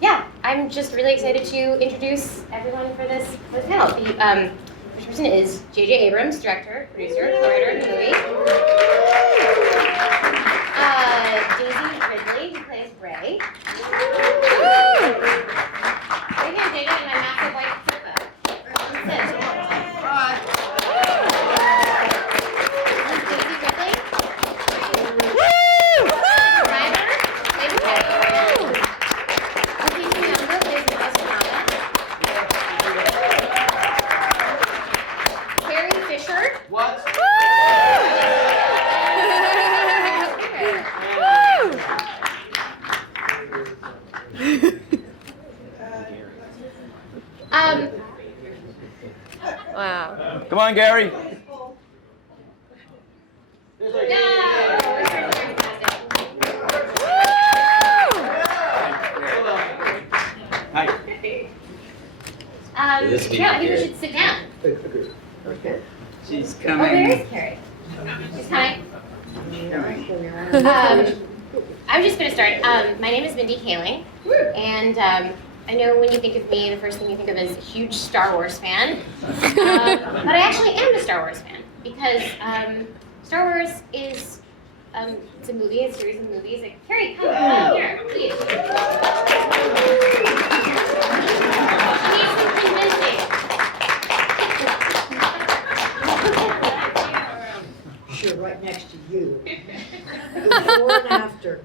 Yeah, I'm just really excited to introduce everyone for this panel. The first person is J.J. Abrams, director, producer, co-writer of the movie. Daisy Ridley, who plays Ray. Right here, J.J. in my massive white sofa. Carrie Fisher. What? Wow. Come on, Gary. Hi. Yeah, maybe we should sit down. Okay. She's Oh, there is Carrie. She's coming. I'm just going to start. My name is Mindy Kaling, and I know when you think of me, the first thing you think of is a huge Star Wars fan. But I actually am a Star Wars fan because Star Wars is it's a movie, a series of movies. Like, Carrie, come down here, please. She needs some convincing. Sure, right next to you. Before and after.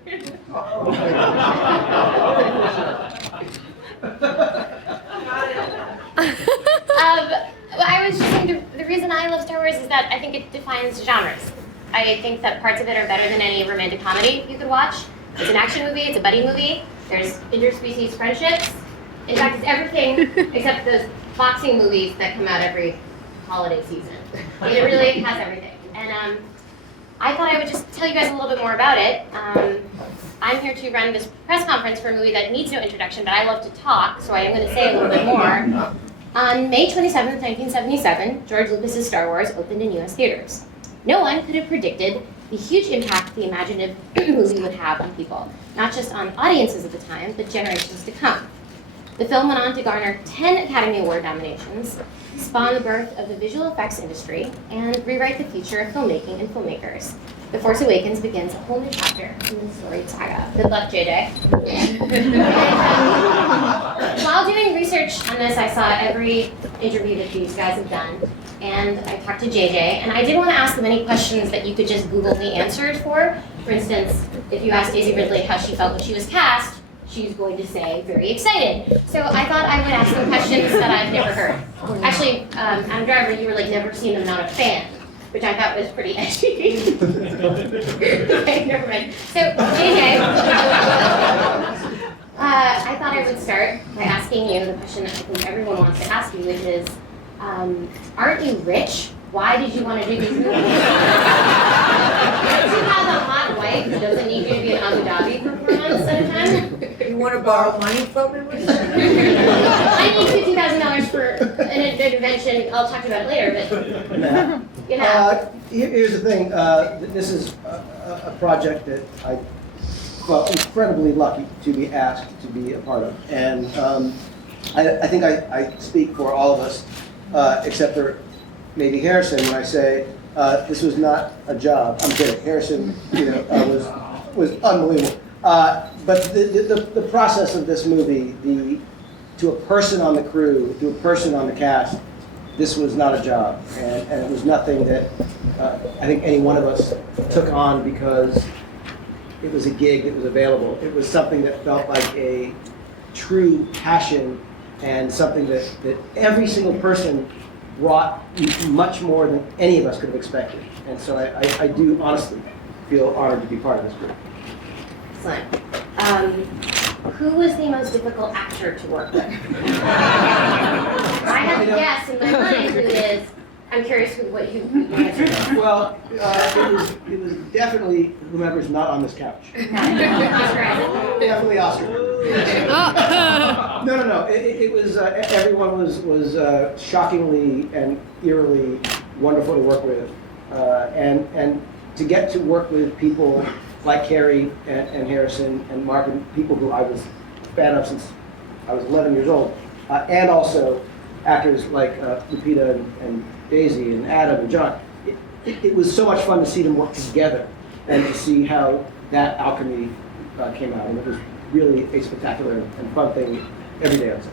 I was just saying the reason I love Star Wars is that I think it defines genres. I think that parts of it are better than any romantic comedy you could watch. It's an action movie, it's a buddy movie, there's interspecies friendships. In fact, it's everything except those boxing movies that come out every holiday season. It really has everything. And I thought I would just tell you guys a little bit more about it. I'm here to run this press conference for a movie that needs no introduction, but I love to talk, so I am going to say a little bit more. On May 27th, 1977, George Lucas's Star Wars opened in U.S. theaters. No one could have predicted the huge impact the imaginative movie would have on people, not just on audiences at the time, but generations to come. The film went on to garner 10 Academy Award nominations, spawn the birth of the visual effects industry, and rewrite the future of filmmaking and filmmakers. The Force Awakens begins a whole new chapter in the storied saga. Good luck, JJ. While doing research on this, I saw every interview that these guys have done, and I talked to JJ, and I didn't want to ask them any questions that you could just Google the answers for. For instance, if you asked Daisy Ridley how she felt when she was cast, she's going to say, very excited. So I thought I would ask them questions that I've never heard. Actually, Adam Driver, you were like, never seen them, not a fan, which I thought was pretty edgy. Okay, never mind. So, JJ, I thought I would start by asking you the question that I think everyone wants to ask you, which is, aren't you rich? Why did you want to do these movies? Don't you have a hot wife who doesn't need you to be in Abu Dhabi for 4 months at a time? You want to borrow money from me? I need $50,000 for an intervention. I'll talk about it later, but you know. Here's the thing. This is a project that I felt incredibly lucky to be asked to be a part of, and I think I speak for all of us, except for maybe Harrison, when I say this was not a job. I'm kidding. Harrison, was unbelievable. But the process of this movie, to a person on the crew, to a person on the cast, this was not a job, and it was nothing that I think any one of us took on because it was a gig that was available. It was something that felt like a true passion and something that every single person brought much more than any of us could have expected. And so I do honestly feel honored to be part of this group. Excellent. Who was the most difficult actor to work with? I have a guess in my mind who it is. I'm curious what you answered. Well, it was definitely whomever's not on this couch. Oscar Isaac. Definitely Oscar. No. It was everyone was shockingly and eerily wonderful to work with, and to get to work with people like Carrie and Harrison and Mark, and people who I was fan of since I was 11 years old, and also actors like Lupita and Daisy and Adam and John. It was so much fun to see them work together and to see how that alchemy came out. And it was really a spectacular and fun thing every day, I'd say.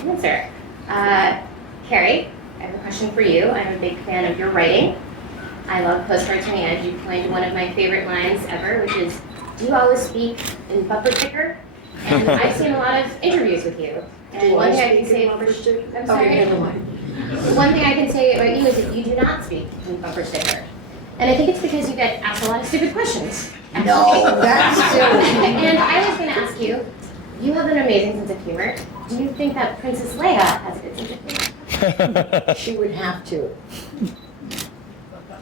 Good answer. Carrie, I have a question for you. I'm a big fan of your writing. I love postcards from the edge. You coined one of my favorite lines ever, which is, do you always speak in bumper sticker? And I've seen a lot of interviews with you. And one thing I can say, I'm sorry. Okay, never mind. One thing I can say about you is that you do not speak in bumper sticker. And I think it's because you get asked a lot of stupid questions. No, that's silly. And I was going to ask you, you have an amazing sense of humor. Do you think that Princess Leia has a good sense of humor? She would have to.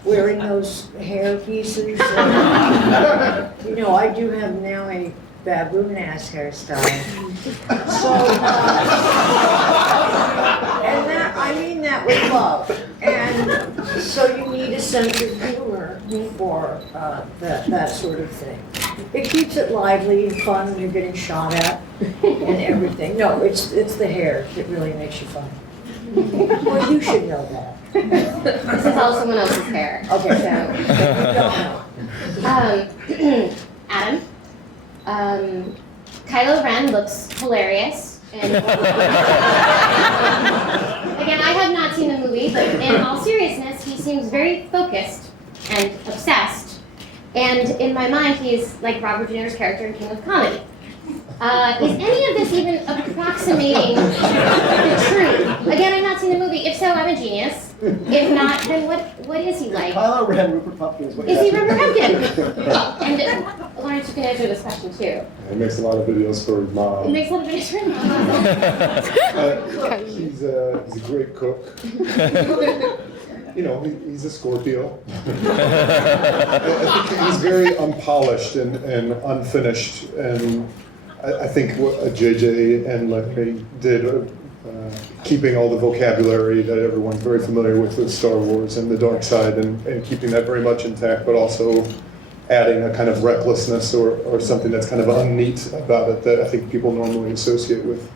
Wearing those hair pieces. You know, I do have now a baboon-ass hairstyle. So, and that, I mean that with love. And so you need a sense of humor for that sort of thing. It keeps it lively and fun when you're getting shot at and everything. No, it's the hair that really makes you funny. Well, you should know that. This is all someone else's hair. Okay, So, Adam, Kylo Ren looks hilarious. And again, I have not seen the movie, but in all seriousness, he seems very focused and obsessed. And in my mind, he's like Robert De Niro's character in King of Comedy. Is any of this even approximating the truth? Again, I've not seen the movie. If so, I'm a genius. If not, then what is he like? Kylo Ren, Rupert Pupkin is what Is he Rupert Pupkin? And Lawrence, you can answer this question too. He makes a lot of videos for his mom. It makes a lot of videos for him. He's a great cook. You know, he's a Scorpio. I think he's very unpolished and unfinished, and I think what JJ and Larry did, keeping all the vocabulary that everyone's very familiar with Star Wars and the dark side, and keeping that very much intact, but also adding a kind of recklessness or something that's kind of unneat about it that I think people normally associate with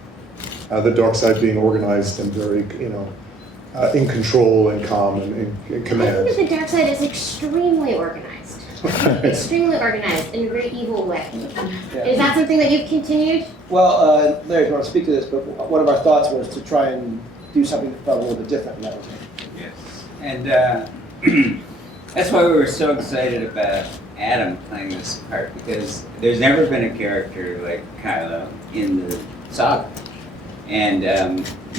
the dark side being organized and very, in control and calm and in command. I think that the dark side is extremely organized. Extremely organized in a very evil way. Yeah. Is that something that you've continued? Well, Larry, if you want to speak to this, but one of our thoughts was to try and do something that felt a little bit different in that way. Yes. And that's why we were so excited about Adam playing this part, because there's never been a character like Kylo in the saga. And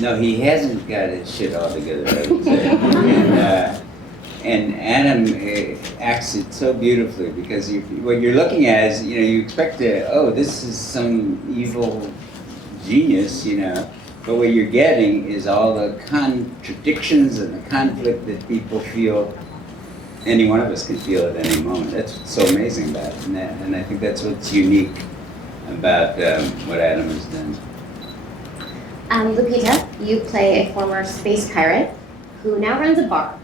no, he hasn't got his shit all together, I would say. And Adam acts it so beautifully, because what you're looking at is, you expect this is some evil genius, but what you're getting is all the contradictions and the conflict that people feel, any one of us can feel at any moment. That's what's so amazing about it, and I think that's what's unique about what Adam has done. Lupita, you play a former space pirate who now runs a bar.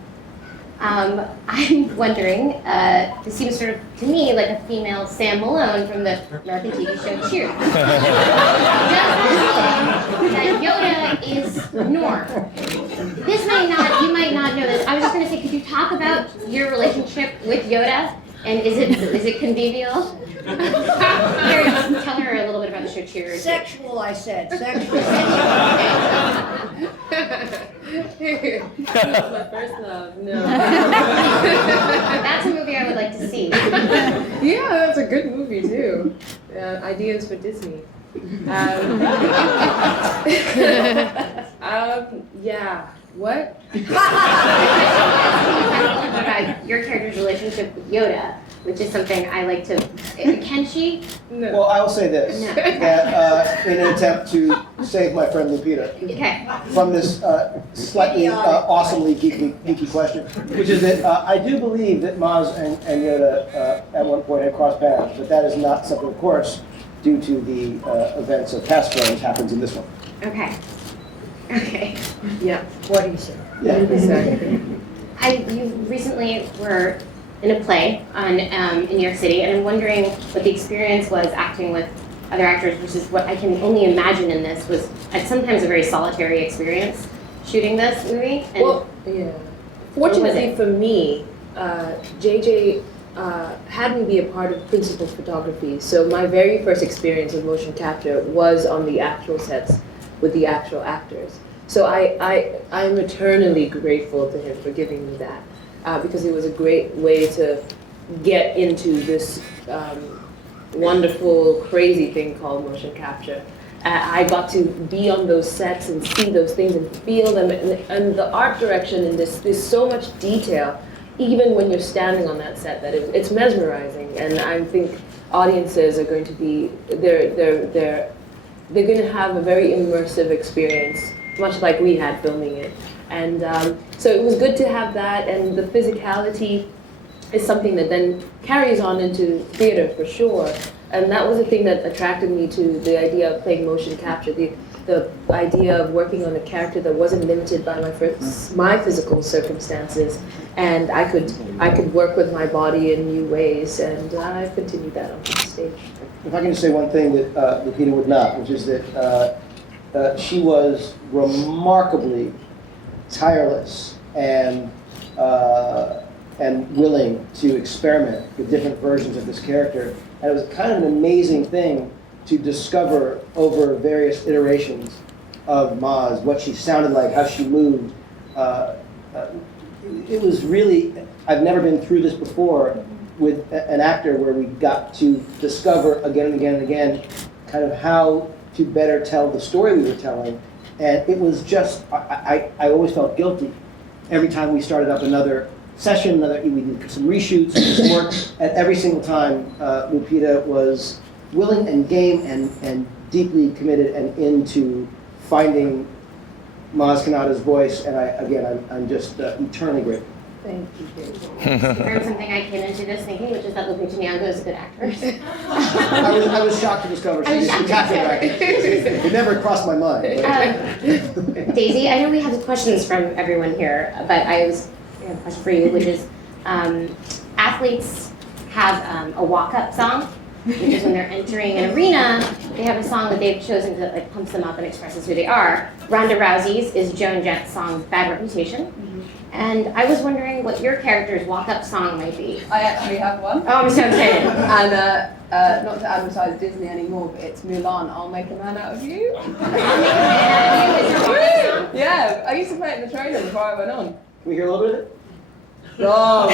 I'm wondering, this seems sort of, to me, like a female Sam Malone from the American TV show Cheers. Does that mean that Yoda is Norm? You might not know this. I was just going to say, could you talk about your relationship with Yoda? And is it convivial? Carrie, tell her a little bit about the show Cheers. Sexual, I said. Sexual. My first love, no. That's a movie I would like to see. Yeah, that's a good movie too. Ideas for Disney. Yeah. What? About your character's relationship with Yoda, which is something I like to. Can she? No. Well, I will say this, No. that in an attempt to save my friend Lupita Okay. from this slightly awesomely geeky question, which is that I do believe that Maz and Yoda at one point had crossed paths, but that is not something, of course, due to the events of past films, happens in this one. Okay. Okay. Yeah. What he said. Yeah. Exactly. You recently were in a play in New York City, and I'm wondering what the experience was acting with other actors versus what I can only imagine in this was sometimes a very solitary experience shooting this movie. And Well, yeah. Fortunately for me, JJ had me be a part of principal photography. So my very first experience of motion capture was on the actual sets with the actual actors. So I'm eternally grateful to him for giving me that because it was a great way to get into this wonderful, crazy thing called motion capture. I got to be on those sets and see those things and feel them, and the art direction in this, there's so much detail, even when you're standing on that set, that it's mesmerizing. And I think audiences are going to be, they're going to have a very immersive experience, much like we had filming it. And so it was good to have that, and the physicality is something that then carries on into theater for sure. And that was the thing that attracted me to the idea of playing motion capture, the idea of working on a character that wasn't limited by my physical circumstances, and I could work with my body in new ways, and I've continued that on the stage. If I can just say one thing that Lupita would not, which is that she was remarkably tireless and willing to experiment with different versions of this character. And it was kind of an amazing thing to discover over various iterations of Maz, what she sounded like, how she moved. It was really, I've never been through this before with an actor where we got to discover again and again and again kind of how to better tell the story we were telling. And it was just, I always felt guilty every time we started up another session, we did some reshoots, some work, and every single time Lupita was willing and game and deeply committed and into finding Maz Kanata's voice, and I'm just eternally grateful. Thank you. learned something I came into this thinking, which is that Lupita Nyongo is a good actress. I was shocked to discover she's a captain actress. It never crossed my mind. Daisy, I know we have questions from everyone here, but I have a question for you, which is athletes have a walk-up song, which is when they're entering an arena, they have a song that they've chosen that like pumps them up and expresses who they are. Ronda Rousey's is Joan Jett's song Bad Reputation. And I was wondering what your character's walk-up song might be. I actually have one. Oh, I'm so excited. And not to advertise Disney anymore, but it's Mulan, I'll Make a Man Out of You. I'll Make a Man Out of You is your walk-up song? Yeah, I used to play it in the trailer before I went on. Can we hear a little bit of it? Oh,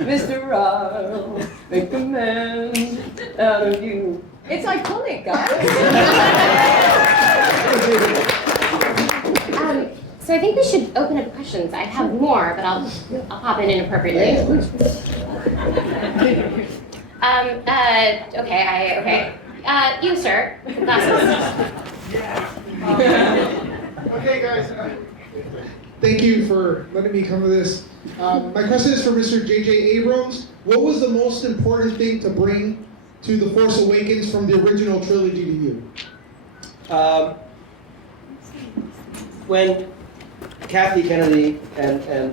Mr. I'll make a man out of you. It's iconic, guys. So I think we should open up questions. I have more, but I'll pop in inappropriately. Okay. You, sir, with the glasses. Okay, guys. Thank you for letting me come to this. My question is for Mr. J.J. Abrams. What was the most important thing to bring to The Force Awakens from the original trilogy to you? When Kathy Kennedy and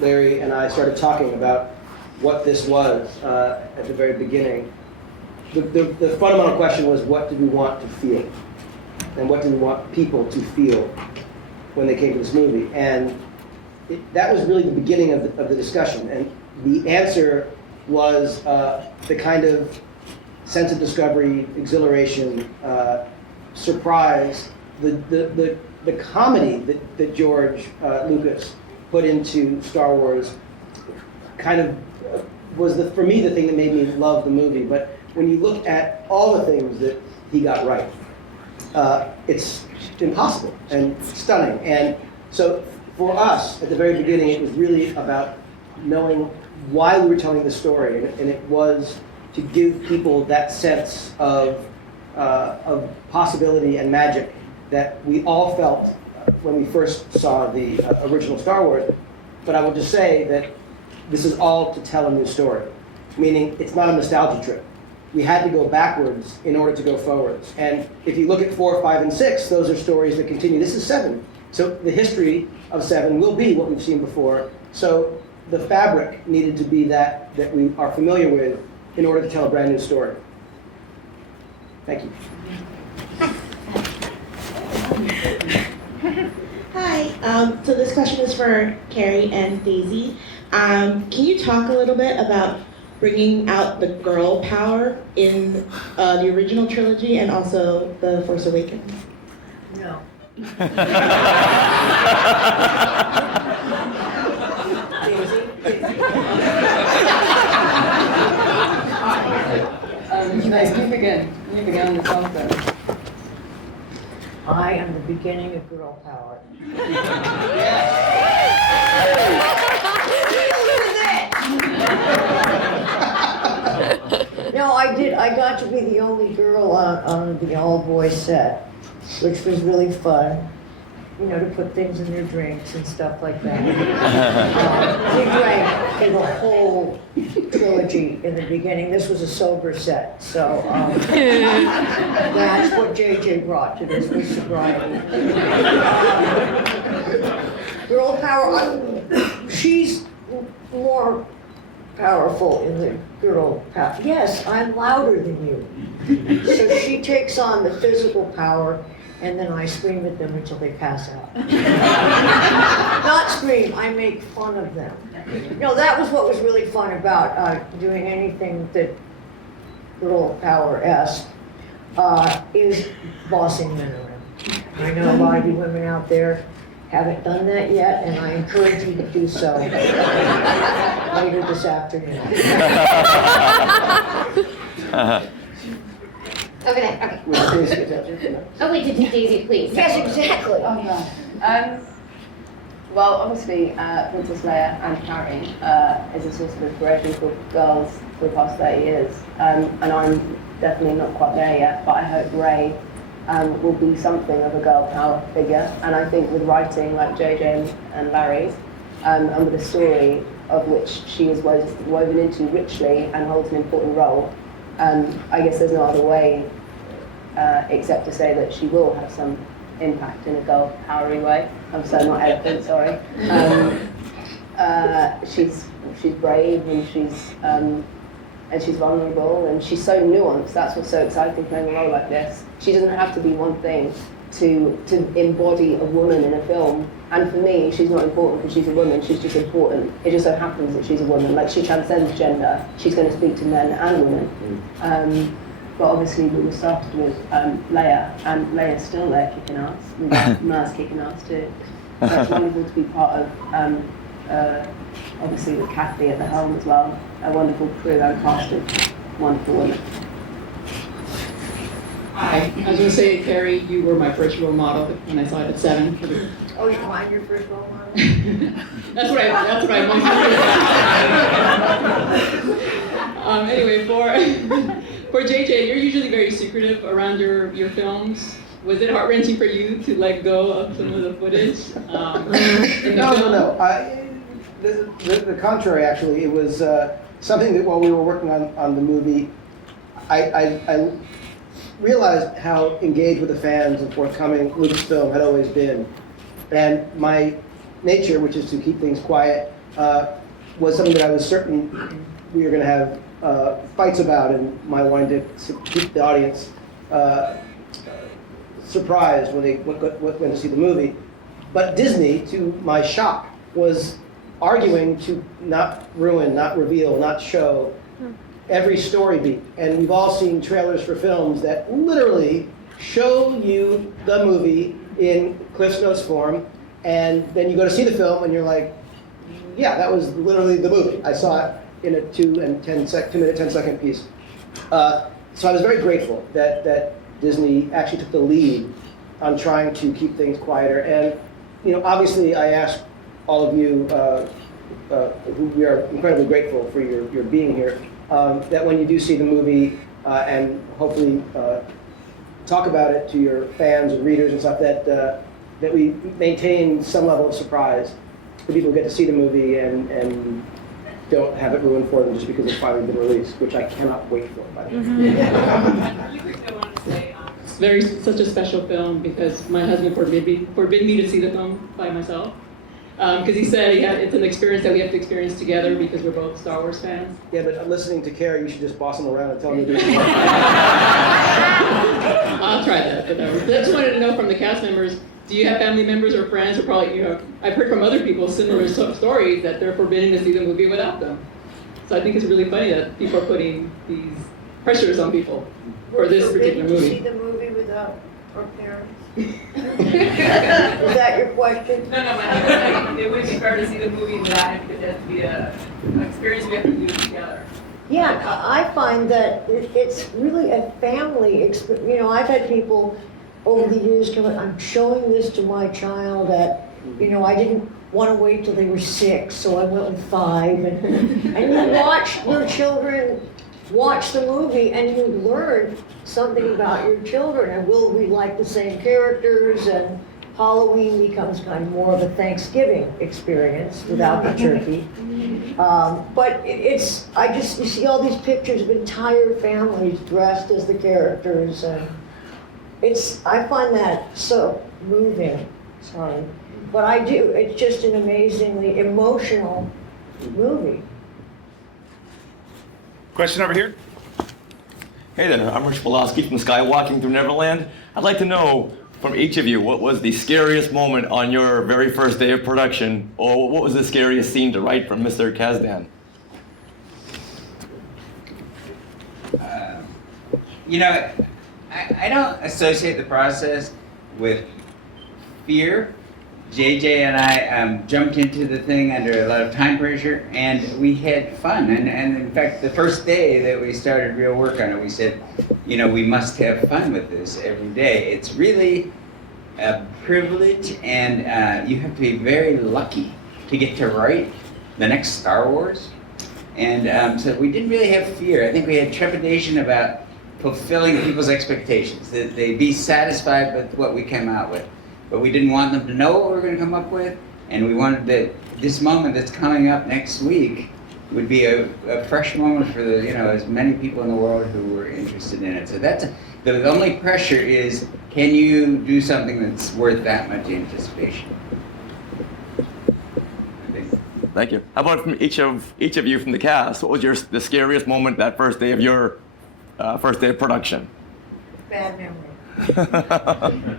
Larry and I started talking about what this was at the very beginning, the fundamental question was, what do we want to feel? And what do we want people to feel when they came to this movie? And that was really the beginning of the discussion. And the answer was the kind of sense of discovery, exhilaration, surprise, the comedy that George Lucas put into Star Wars kind of was, for me, the thing that made me love the movie. But when you look at all the things that he got right, it's impossible and stunning. And so for us, at the very beginning, it was really about knowing why we were telling the story, and it was to give people that sense of possibility and magic that we all felt when we first saw the original Star Wars. But I will just say that this is all to tell a new story, meaning it's not a nostalgia trip. We had to go backwards in order to go forwards. And if you look at 4, 5, and 6, those are stories that continue. This is 7. So the history of 7 will be what we've seen before. So the fabric needed to be that we are familiar with in order to tell a brand new story. Thank you. Hi. So this question is for Carrie and Daisy. Can you talk a little bit about bringing out the girl power in the original trilogy and also The Force Awakens? No. Nice, you begin. You begin on the top then. I am the beginning of girl power. No, I got to be the only girl on the all-boys set, which was really fun. You know, to put things in their drinks and stuff like that. We drank in the whole trilogy in the beginning. This was a sober set, so that's what JJ brought to this, was sobriety. Girl power, she's more powerful in the girl power. Yes, I'm louder than you. So she takes on the physical power, and then I scream at them until they pass out. Not scream, I make fun of them. No, that was what was really fun about doing anything that girl power-esque, is bossing men around. I know a lot of you women out there haven't done that yet, and I encourage you to do so later this afternoon. Over there, okay. Oh wait, Daisy, please. Yes, exactly. Oh, no. Well, obviously, Princess Leia and Carrie is a source of inspiration for girls for the past 30 years. And I'm definitely not quite there yet, but I hope Rey will be something of a girl power figure. And I think with writing like JJ and Larry's, and with a story of which she is woven into richly and holds an important role, I guess there's no other way except to say that she will have some impact in a girl powery way. I'm so not eloquent, sorry. She's brave and she's vulnerable and she's so nuanced. That's what's so exciting playing a role like this. She doesn't have to be one thing to embody a woman in a film. And for me, she's not important because she's a woman, she's just important. It just so happens that she's a woman. Like, she transcends gender. She's going to speak to men and women. But obviously we were started with Leia, and Leia's still there kicking ass. Maz kicking ass too. So it's wonderful to be part of, obviously with Kathy at the helm as well. A wonderful crew and cast of wonderful women. Hi, I was going to say, Carrie, you were my first role model when I saw it at 7. Oh, you find your first role model? That's what I wanted. Anyway, for JJ, you're usually very secretive around your films. Was it heart-wrenching for you to let go of some of the footage? No. The contrary, actually. It was something that while we were working on the movie, I realized how engaged with the fans and forthcoming Lucasfilm had always been. And my nature, which is to keep things quiet, was something that I was certain we were going to have fights about, and my wanting to keep the audience surprised when they went to see the movie. But Disney, to my shock, was arguing to not ruin, not reveal, not show every story beat. And we've all seen trailers for films that literally show you the movie in Cliff's Notes form, and then you go to see the film and you're like, yeah, that was literally the movie. I saw it in a 2-minute, 10-second piece. So I was very grateful that Disney actually took the lead on trying to keep things quieter. And obviously I ask all of you, who we are incredibly grateful for your being here, that when you do see the movie and hopefully talk about it to your fans and readers and stuff, that we maintain some level of surprise for people who get to see the movie and don't have it ruined for them just because it's finally been released, which I cannot wait for, by the way. It's such a special film because my husband forbid me to see the film by myself. Because he said it's an experience that we have to experience together because we're both Star Wars fans. Yeah, but listening to Carrie, you should just boss him around and tell him to do it. that. But I just wanted to know from the cast members, do you have family members or friends, or probably, I've heard from other people similar stories that they're forbidden to see the movie without them. So I think it's really funny that people are putting these pressures on people for this particular movie. See the movie without our parents? Is that your question? No, my husband, it wouldn't be fair to see the movie without him, because it has to be an experience we have to do together. Yeah, I find that it's really a family experience. I've had people over the years come, I'm showing this to my child at, I didn't want to wait till they were 6, so I went with 5. And you watch your children watch the movie and you learn something about your children. And will we like the same characters? And Halloween becomes kind of more of a Thanksgiving experience without the turkey. But you see all these pictures of entire families dressed as the characters, and I find that so moving. Sorry, but I do. It's just an amazingly emotional movie. Question over here. Hey there, I'm Rich Pulaski from Skywalking Through Neverland. I'd like to know from each of you, what was the scariest moment on your very first day of production, or what was the scariest scene to write from Mr. Kasdan? I don't associate the process with fear. JJ and I jumped into the thing under a lot of time pressure, and we had fun. And in fact, the first day that we started real work on it, we said, we must have fun with this every day. It's really a privilege, and you have to be very lucky to get to write the next Star Wars. And so we didn't really have fear. I think we had trepidation about fulfilling people's expectations, that they'd be satisfied with what we came out with. But we didn't want them to know what we were going to come up with, and we wanted that this moment that's coming up next week would be a fresh moment for as many people in the world who were interested in it. So that's the only pressure is, can you do something that's worth that much anticipation? Thank you. How about from each of you from the cast? What was the scariest moment that first day of your first day of production? Bad memory.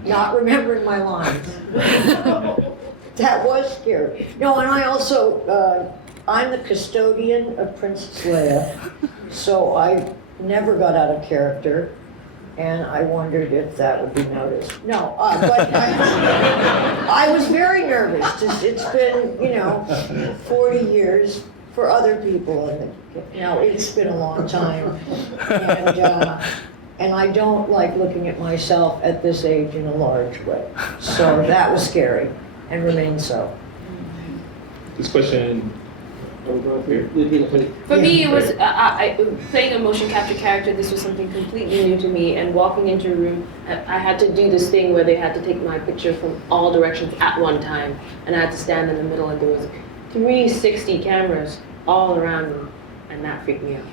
Not remembering my lines. That was scary. No, and I also, I'm the custodian of Princess Leia, so I never got out of character, and I wondered if that would be noticed. No, but I was very nervous. It's been, 40 years for other people, and it's been a long time. And I don't like looking at myself at this age in a large way. So that was scary and remains so. This question over here. For me, it was playing a motion capture character. This was something completely new to me. And walking into a room, I had to do this thing where they had to take my picture from all directions at one time. And I had to stand in the middle, and there was 360 cameras all around me. And that freaked me out.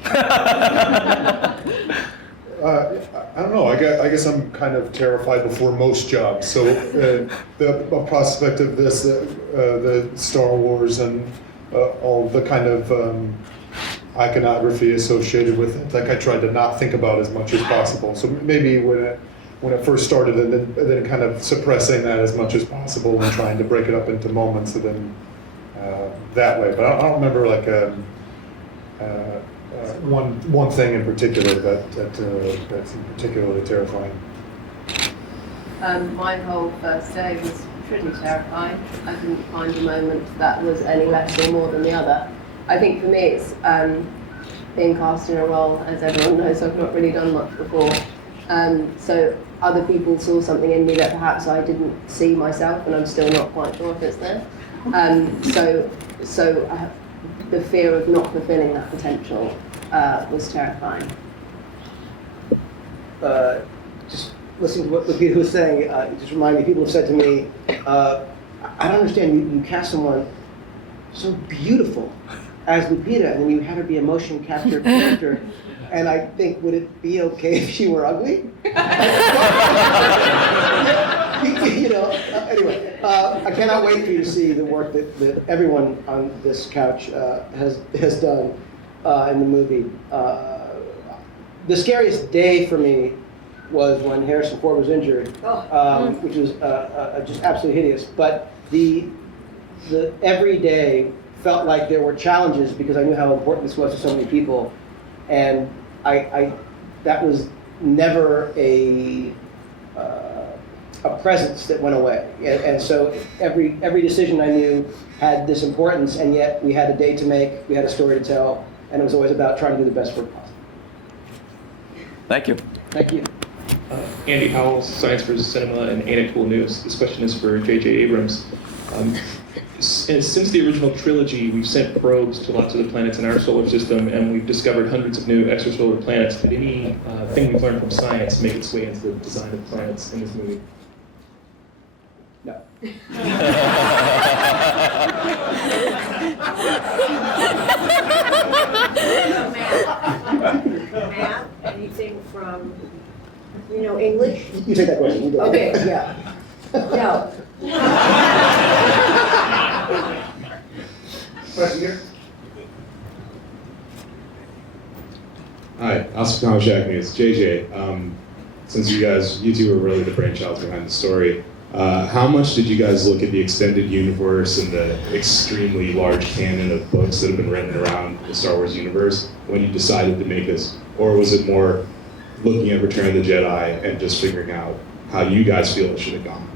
I don't know. I guess I'm kind of terrified before most jobs. So the prospect of this, the Star Wars and all the kind of iconography associated with it, like I tried to not think about as much as possible. So maybe when it first started, and then kind of suppressing that as much as possible and trying to break it up into moments, and then that way. But I don't remember like one thing in particular that's particularly terrifying. My whole first day was pretty terrifying. I couldn't find a moment that was any less or more than the other. I think for me it's being cast in a role, as everyone knows, I've not really done much before. So other people saw something in me that perhaps I didn't see myself, and I'm still not quite sure if it's there. So the fear of not fulfilling that potential was terrifying. Just listening to what Lupita was saying, it just reminded me, people have said to me, I don't understand, you cast someone so beautiful as Lupita, and then you had her be a motion capture character, and I think, would it be okay if she were ugly? Anyway, I cannot wait for you to see the work that everyone on this couch has done in the movie. The scariest day for me was when Harrison Ford was injured, which was just absolutely hideous. But the every day felt like there were challenges because I knew how important this was to so many people, and that was never a presence that went away. And so every decision I knew had this importance, and yet we had a day to make, we had a story to tell, and it was always about trying to do the best work possible. Thank you. Thank you. Andy Howell, Science vs. Cinema and Ain't It Cool News. This question is for J.J. Abrams. Since the original trilogy, we've sent probes to lots of the planets in our solar system, and we've discovered hundreds of new extrasolar planets. Did anything we've learned from science make its way into the design of planets in this movie? No. Matt, anything from, English? You take that question. You go. Okay, yeah. No. Question here? Hi, Oscar Tomaszak News. JJ, since you two were really the brainchilds behind the story, how much did you guys look at the extended universe and the extremely large canon of books that have been written around the Star Wars universe when you decided to make this? Or was it more looking at Return of the Jedi and just figuring out how you guys feel it should have gone?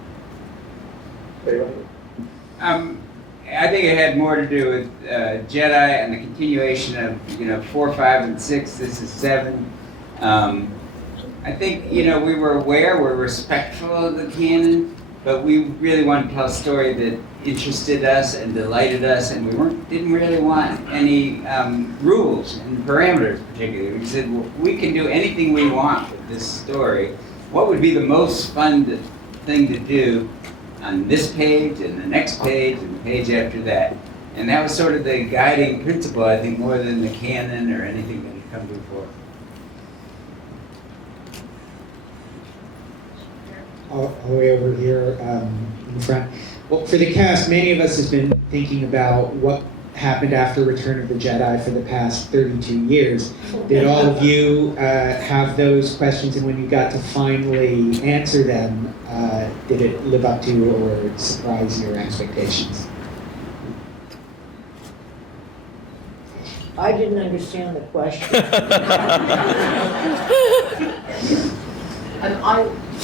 I think it had more to do with Jedi and the continuation of 4, 5, and 6. This is 7. I think we were aware, we're respectful of the canon, but we really wanted to tell a story that interested us and delighted us, and we didn't really want any rules and parameters particularly. We said, well, we can do anything we want with this story. What would be the most fun thing to do on this page and the next page and the page after that? And that was sort of the guiding principle, I think, more than the canon or anything that had come before. All the way over here in the front. Well, for the cast, many of us have been thinking about what happened after Return of the Jedi for the past 32 years. Did all of you have those questions, and when you got to finally answer them, did it live up to or surprise your expectations? I didn't understand the question.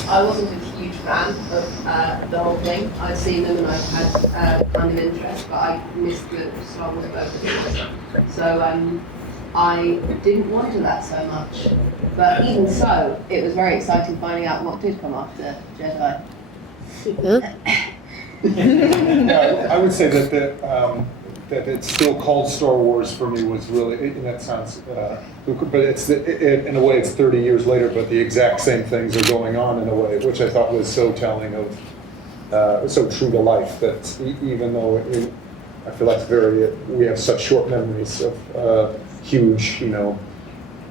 I wasn't a huge fan of the whole thing. I'd seen them and I'd had kind of interest, but I missed the Star Wars version. So I didn't want to that so much. But even so, it was very exciting finding out what did come after Jedi. I would say that it's still called Star Wars for me was really, and that sounds, but in a way it's 30 years later, but the exact same things are going on in a way, which I thought was so telling of, so true to life, that even though I feel like we have such short memories of huge,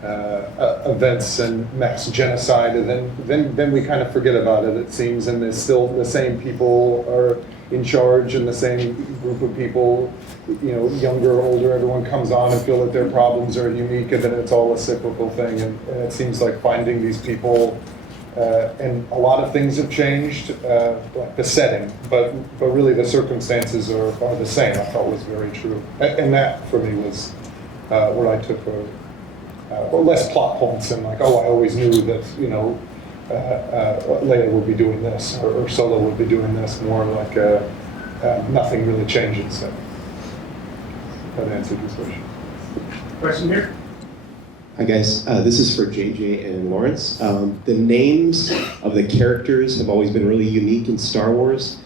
events and mass genocide, and then we kind of forget about it, it seems, and there's still the same people are in charge, and the same group of people, younger or older, everyone comes on and feel that their problems are unique, and then it's all a cyclical thing, and it seems like finding these people, and a lot of things have changed, like the setting, but really the circumstances are the same. I thought was very true, and that for me was what I took less plot points and like, I always knew that Leia would be doing this or Solo would be doing this. More like nothing really changes. So that answered your question. Question here? Hi guys, this is for JJ and Lawrence. The names of the characters have always been really unique in Star Wars.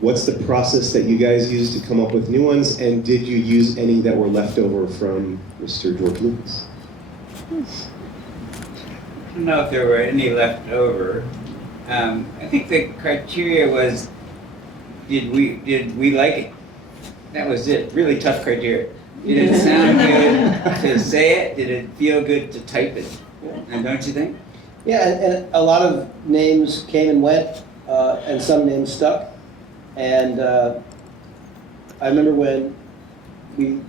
What's the process that you guys use to come up with new ones, and did you use any that were left over from Mr. George Lucas? I don't know if there were any left over. I think the criteria was, did we like it? That was it. Really tough criteria. Did it sound good to say it? Did it feel good to type it? And don't you think? Yeah, and a lot of names came and went, and some names stuck. And I remember when we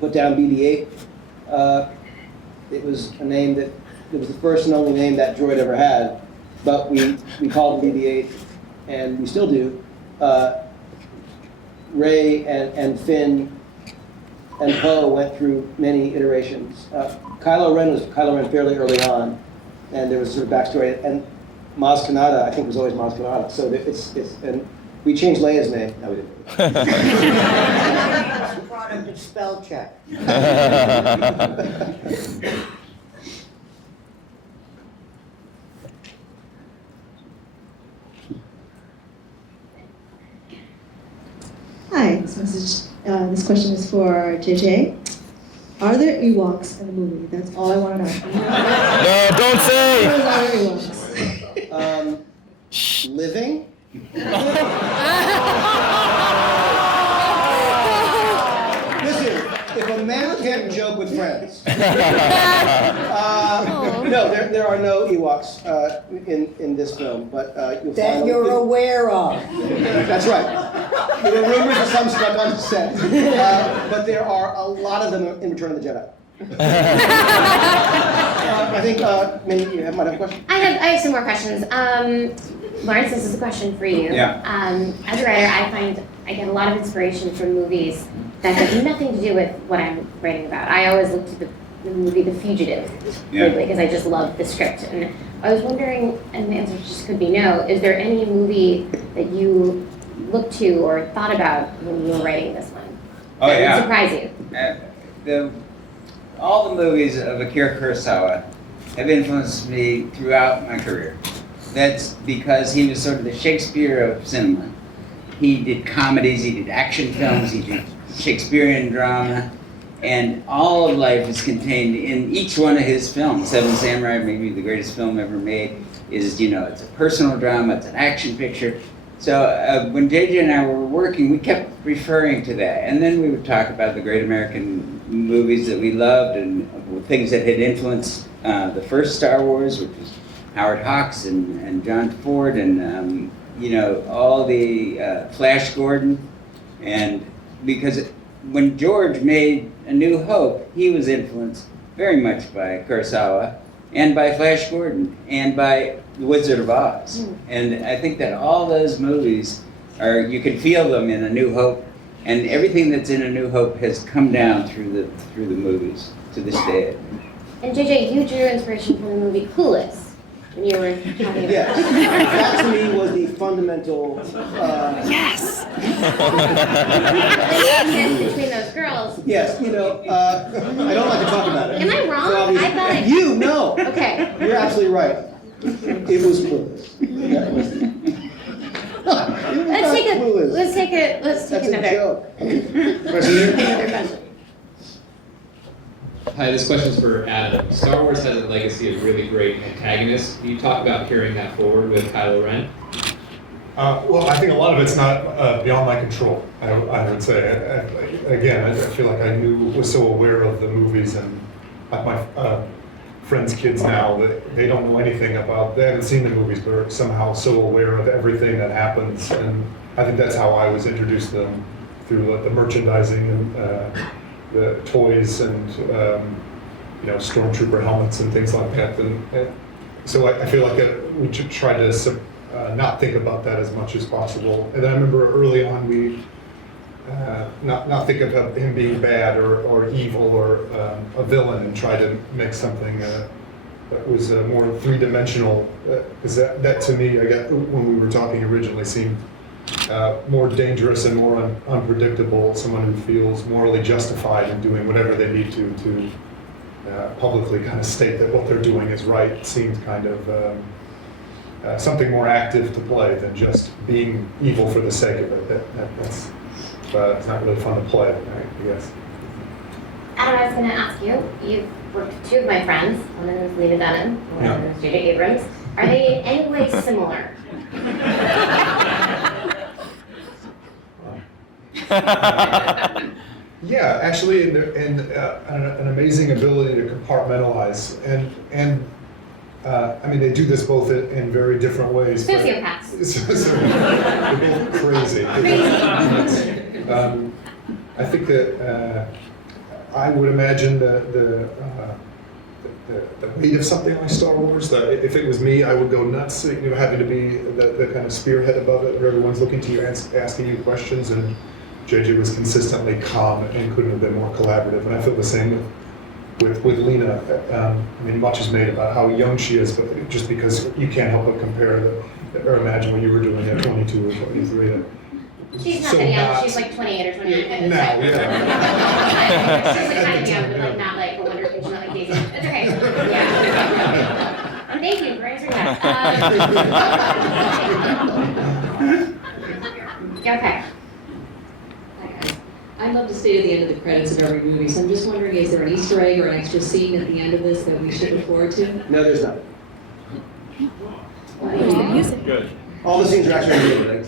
put down BB-8, it was a name that it was the first and only name that droid ever had, but we called it BB-8, and we still do. Rey and Finn and Poe went through many iterations. Kylo Ren was Kylo Ren fairly early on, and there was sort of backstory. And Maz Kanata, I think, was always Maz Kanata. So and we changed Leia's name. No, we didn't. Product of spell check. Hi, this question is for JJ. Are there Ewoks in the movie? That's all I want to know. No, don't say! Are there Ewoks? Living? Listen, if a man can't joke with friends. No, there are no Ewoks in this film, but you'll find That you're aware of. That's right. There were rumors of some stuck on the set, but there are a lot of them in Return of the Jedi. I think, Mindy, you might have a question? I have some more questions. Lawrence, this is a question for you. Yeah. As a writer, I find I get a lot of inspiration from movies that have nothing to do with what I'm writing about. I always look to the movie The Fugitive, Ridley, because I just love the script. And I was wondering, and the answer just could be no, is there any movie that you looked to or thought about when you were writing this one? Oh, that yeah. would surprise you? All the movies of Akira Kurosawa have influenced me throughout my career. That's because he was sort of the Shakespeare of cinema. He did comedies, he did action films, he did Shakespearean drama, and all of life is contained in each one of his films. Seven Samurai, maybe the greatest film ever made, is, it's a personal drama, it's an action picture. So when JJ and I were working, we kept referring to that. And then we would talk about the great American movies that we loved and things that had influenced the first Star Wars, which was Howard Hawks and John Ford and, all the Flash Gordon. And because when George made A New Hope, he was influenced very much by Kurosawa and by Flash Gordon and by The Wizard of Oz. And I think that all those movies you can feel them in A New Hope, and everything that's in A New Hope has come down through the movies to this day. And JJ, you drew inspiration from the movie Clueless when you were talking about Yes, that to me was the fundamental. Yes. Between those girls. Yes, I don't like to talk about it. Am I wrong? I thought You know. Okay. You're absolutely right. It was Clueless. Let's take another. Joke. Another question. Hi, this question's for Adam. Star Wars has a legacy of really great antagonists. Can you talk about carrying that forward with Kylo Ren? Well, I think a lot of it's not beyond my control, I would say. Again, I feel like was so aware of the movies, and like my friends' kids now, that they don't know anything about, they haven't seen the movies, but are somehow so aware of everything that happens. And I think that's how I was introduced to them, through the merchandising and the toys and stormtrooper helmets and things like that. And so I feel like we should try to not think about that as much as possible. And I remember early on we not think of him being bad or evil or a villain, and try to make something that was more three-dimensional. Because that to me, when we were talking originally, seemed more dangerous and more unpredictable. Someone who feels morally justified in doing whatever they need to publicly kind of state that what they're doing is right, seemed kind of something more active to play than just being evil for the sake of it. That's it's not really fun to play, I guess. Adam, I was going to ask you, you've worked with two of my friends, one of them is Lena Dunham, one of them is J.J. Abrams. Are they in any way similar? Yeah, actually, an amazing ability to compartmentalize, and I mean, they do this both in very different ways. Sociopaths. They're both crazy. I think that I would imagine the the weight of something like Star Wars. That if it was me, I would go nuts. Having to be the kind of spearhead above it, where everyone's looking to you, asking you questions, and JJ was consistently calm and couldn't have been more collaborative. And I feel the same with Lena. I mean, much is made about how young she is, but just because you can't help but compare or imagine what you were doing at 22 or 23. She's not So that young, not- she's like 28 or 29. No, yeah. She's like kind of young, but like not like a wonder kid, she's not like Daisy. It's okay. Yeah. And thank you for answering that. Okay. I'd love to stay to the end of the credits of every movie, so I'm just wondering, is there an Easter egg or an extra scene at the end of this that we should look forward to? No, there's not. Good. All the scenes are actually really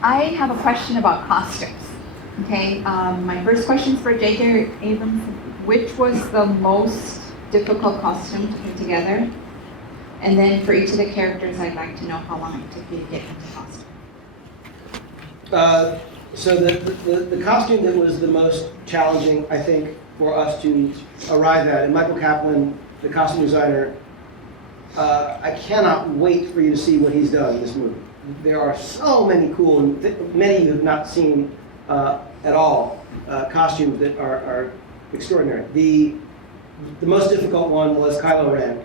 I have a question about costumes. Okay, my first question is for J.J. Abrams. Which was the most difficult costume to put together? And then for each of the characters, I'd like to know how long it took you to get into costume. So the costume that was the most challenging, I think, for us to arrive at, and Michael Kaplan, the costume designer, I cannot wait for you to see what he's done in this movie. There are so many cool, many you have not seen at all, costumes that are extraordinary. The most difficult one was Kylo Ren,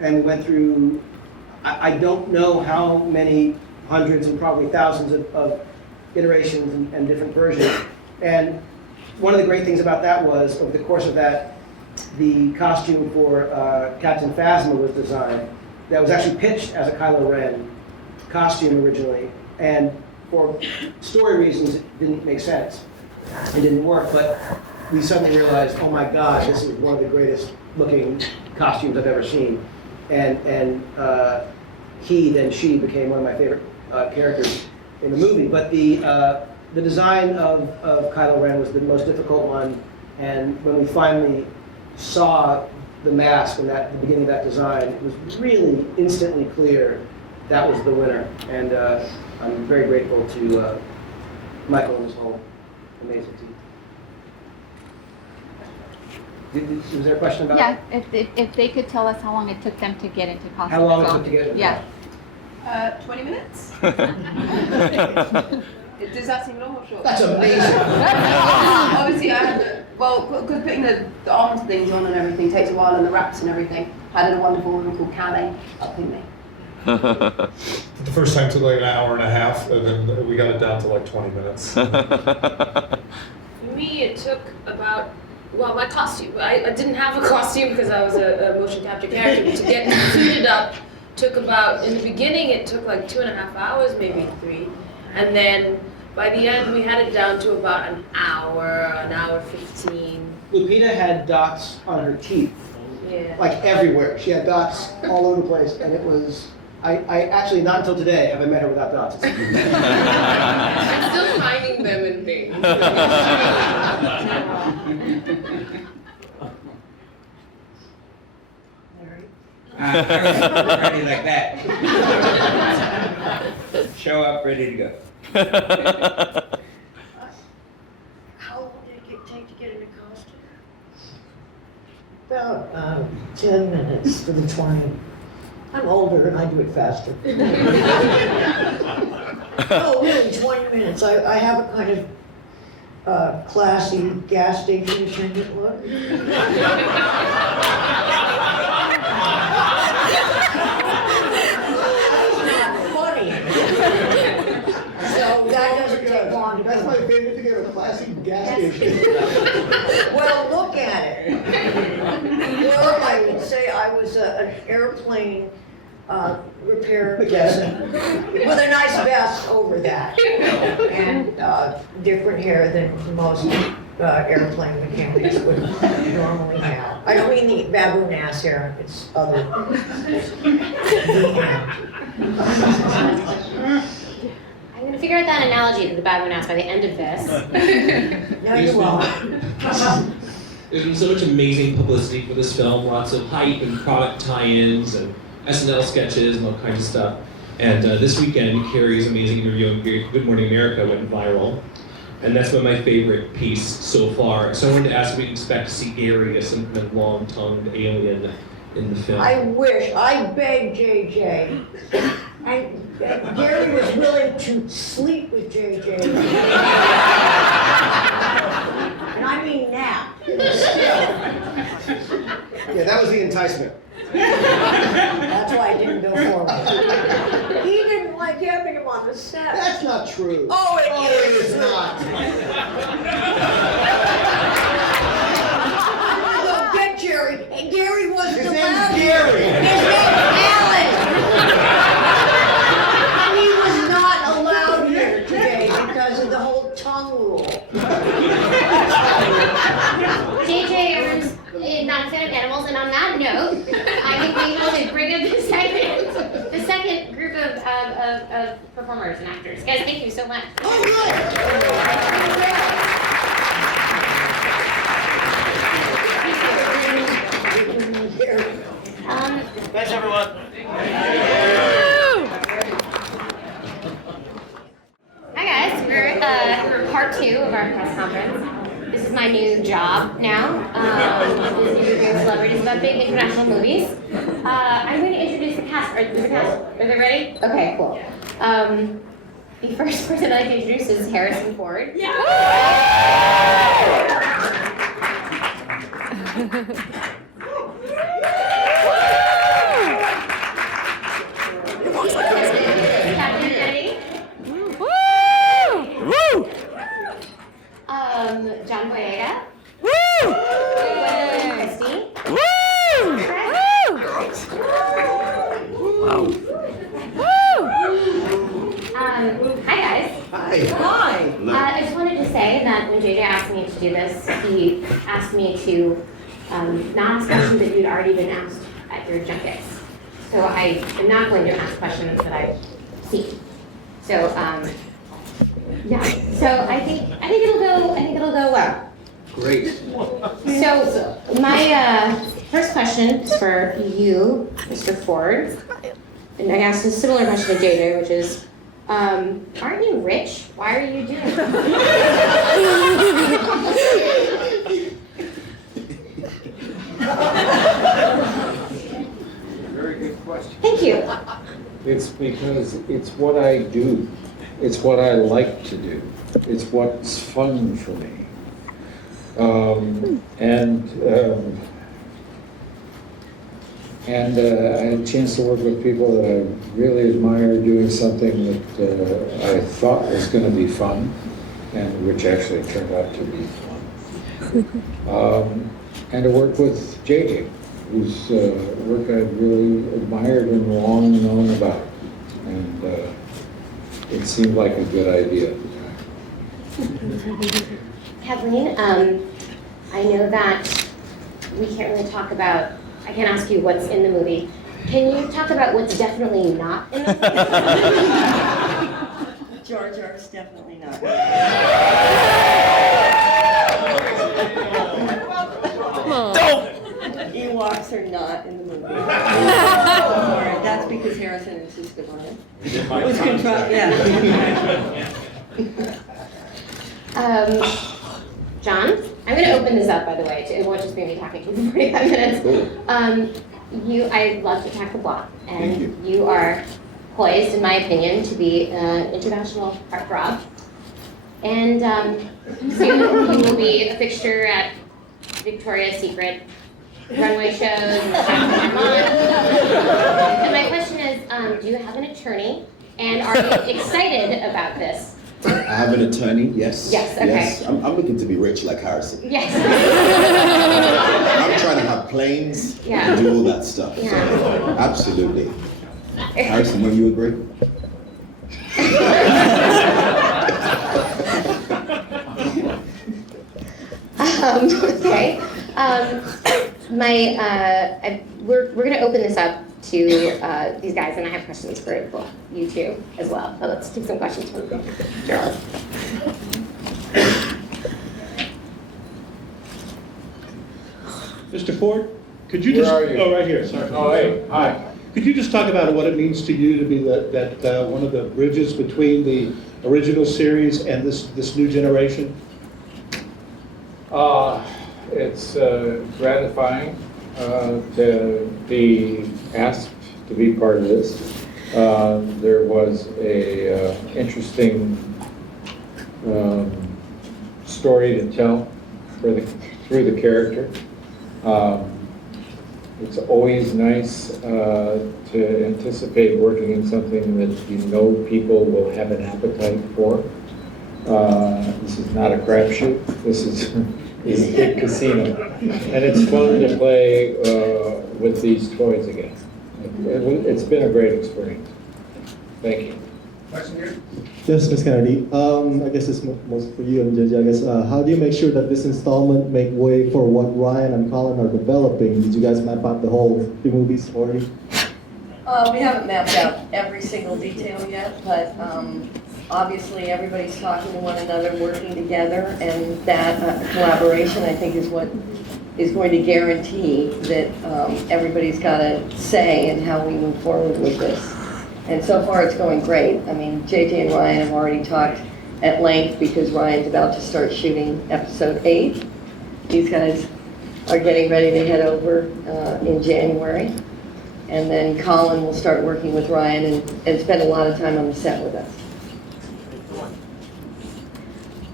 and we went through, I don't know how many hundreds and probably thousands of iterations and different versions. And one of the great things about that was, over the course of that, the costume for Captain Phasma was designed. That was actually pitched as a Kylo Ren costume originally, and for story reasons, it didn't make sense. It didn't work, but we suddenly realized, oh my God, this is one of the greatest looking costumes I've ever seen. And he, then she, became one of my favorite characters in the movie. But the design of Kylo Ren was the most difficult one, and when we finally saw the mask and the beginning of that design, it was really instantly clear that was the winner. And I'm very grateful to Michael and his whole amazing team. Was there a question about Yeah, if they could tell us how long it took them to get into costume. how long as it well. took to get into Yeah. 20 minutes? Does that seem normal? Sure. That's amazing. Obviously, I had because putting the arms things on and everything takes a while, and the wraps and everything. I had a wonderful woman called Callie helping me. The first time took like an hour and a half, and then we got it down to like 20 minutes. For me, it took about, well, my costume. I didn't have a costume because I was a motion capture character. But to get suited up took about, in the beginning, it took like 2.5 hours, maybe 3. And then by the end, we had it down to about an hour 15. Lupita had dots on her teeth, Yeah. like everywhere. She had dots all over the place, and it was, I actually, not until today have I met her without dots. I'm still finding them in things. Ready like that. Show up, ready to go. How long did it take to get in a costume? About 10 minutes to the 20. I'm older and I do it faster. Oh, really, 20 minutes. I have a kind of classy gas station attendant look. Funny. So that doesn't take long to That's my favorite thing ever, classic gas station. Well, look at it. Well, I would say I was an airplane repair person with a nice vest over that, and different hair than most airplane mechanics would normally have. I don't mean the baboon ass hair, it's other. I'm going to figure out that analogy to the baboon ass by the end of this. No, you won't. There's been so much amazing publicity for this film, lots of hype and product tie-ins and SNL sketches and all kinds of stuff. And this weekend, Carrie's amazing interview on Good Morning America went viral. And that's been my favorite piece so far. So I wanted to ask if we can expect to see Gary as some kind of long-tongued alien in the film. I wish, I begged JJ, and Gary was willing to sleep with JJ. And I mean now, still. Yeah, that was the enticement. That's why I didn't go forward. He didn't like having him on the set. That's not true. Oh, it is. It is not. Go get Jerry. And Gary wasn't His name's allowed. Gary. His name's Alan. He was not allowed here today because of the whole tongue rule. J.J. Abrams is not a fan of animals, and on that note, I think we have to bring up the second group of performers and actors. Guys, thank you so much. Oh, good. Thanks, everyone. Hi guys, we're part 2 of our press conference. This is my new job now. Interviewing celebrities about big international movies. I'm going to introduce the cast. Are they ready? Okay, cool. The first person I'd like to introduce is Harrison Ford. Yeah. John Boyega. Woo! Gwendoline, Christie. Woo! Wow. Woo! Hi guys. Hi. Hi. I just wanted to say that when JJ asked me to do this, he asked me to not ask questions that you'd already been asked at your junkets. So I am not going to ask questions that I've seen. So yeah. So I think it'll go well. Great. So my first question is for you, Mr. Ford, and I asked a similar question to JJ, which is, aren't you rich? Why are you doing it? Very good question. Thank you. It's because it's what I do. It's what I like to do. It's what's fun for me. I had a chance to work with people that I really admire doing something that I thought was going to be fun, and which actually turned out to be fun. And to work with JJ, whose work I've really admired and long known about. And it seemed like a good idea at the time. Kathleen, I know that we can't really talk about, I can't ask you what's in the movie. Can you talk about what's definitely not in the movie? Jar Jar's definitely not. Don't! Ewoks are not in the movie. That's because Harrison insisted on it. It was control, yeah. John, I'm going to open this up, by the way. It won't just be me talking to you for 45 minutes. I love to attack the block, and you are poised, in my opinion, to be an international heartthrob. And soon you will be a fixture at Victoria's Secret runway shows and And my question is, do you have an attorney? And are you excited about this? I have an attorney, yes. Yes, okay. Yes. I'm looking to be rich like Harrison. Yes. I'm trying to have planes and do all that stuff. Yeah. So, absolutely. Harrison, will you agree? Okay. We're going to open this up to these guys, and I have questions for you two as well. So let's take some questions from the journalists. Mr. Ford, could you just? Where are you? Oh, right here. Sorry. Oh, hey, hi. Could you just talk about what it means to you to be that one of the bridges between the original series and this new generation? It's gratifying to be asked to be part of this. There was a interesting story to tell through the character. It's always nice to anticipate working in something that you know people will have an appetite for. This is not a crapshoot. This is a big casino. And it's fun to play with these toys again. It's been a great experience. Thank you. Question here? Yes, Ms. Kennedy. I guess it's most for you and JJ. I guess how do you make sure that this installment make way for what Ryan and Colin are developing? Did you guys map out the whole movie story? We haven't mapped out every single detail yet, but obviously everybody's talking to one another, working together, and that collaboration, I think, is what is going to guarantee that everybody's got a say in how we move forward with this. And so far, it's going great. I mean, JJ and Ryan have already talked at length because Ryan's about to start shooting episode 8. These guys are getting ready to head over in January. And then Colin will start working with Ryan and spend a lot of time on the set with us.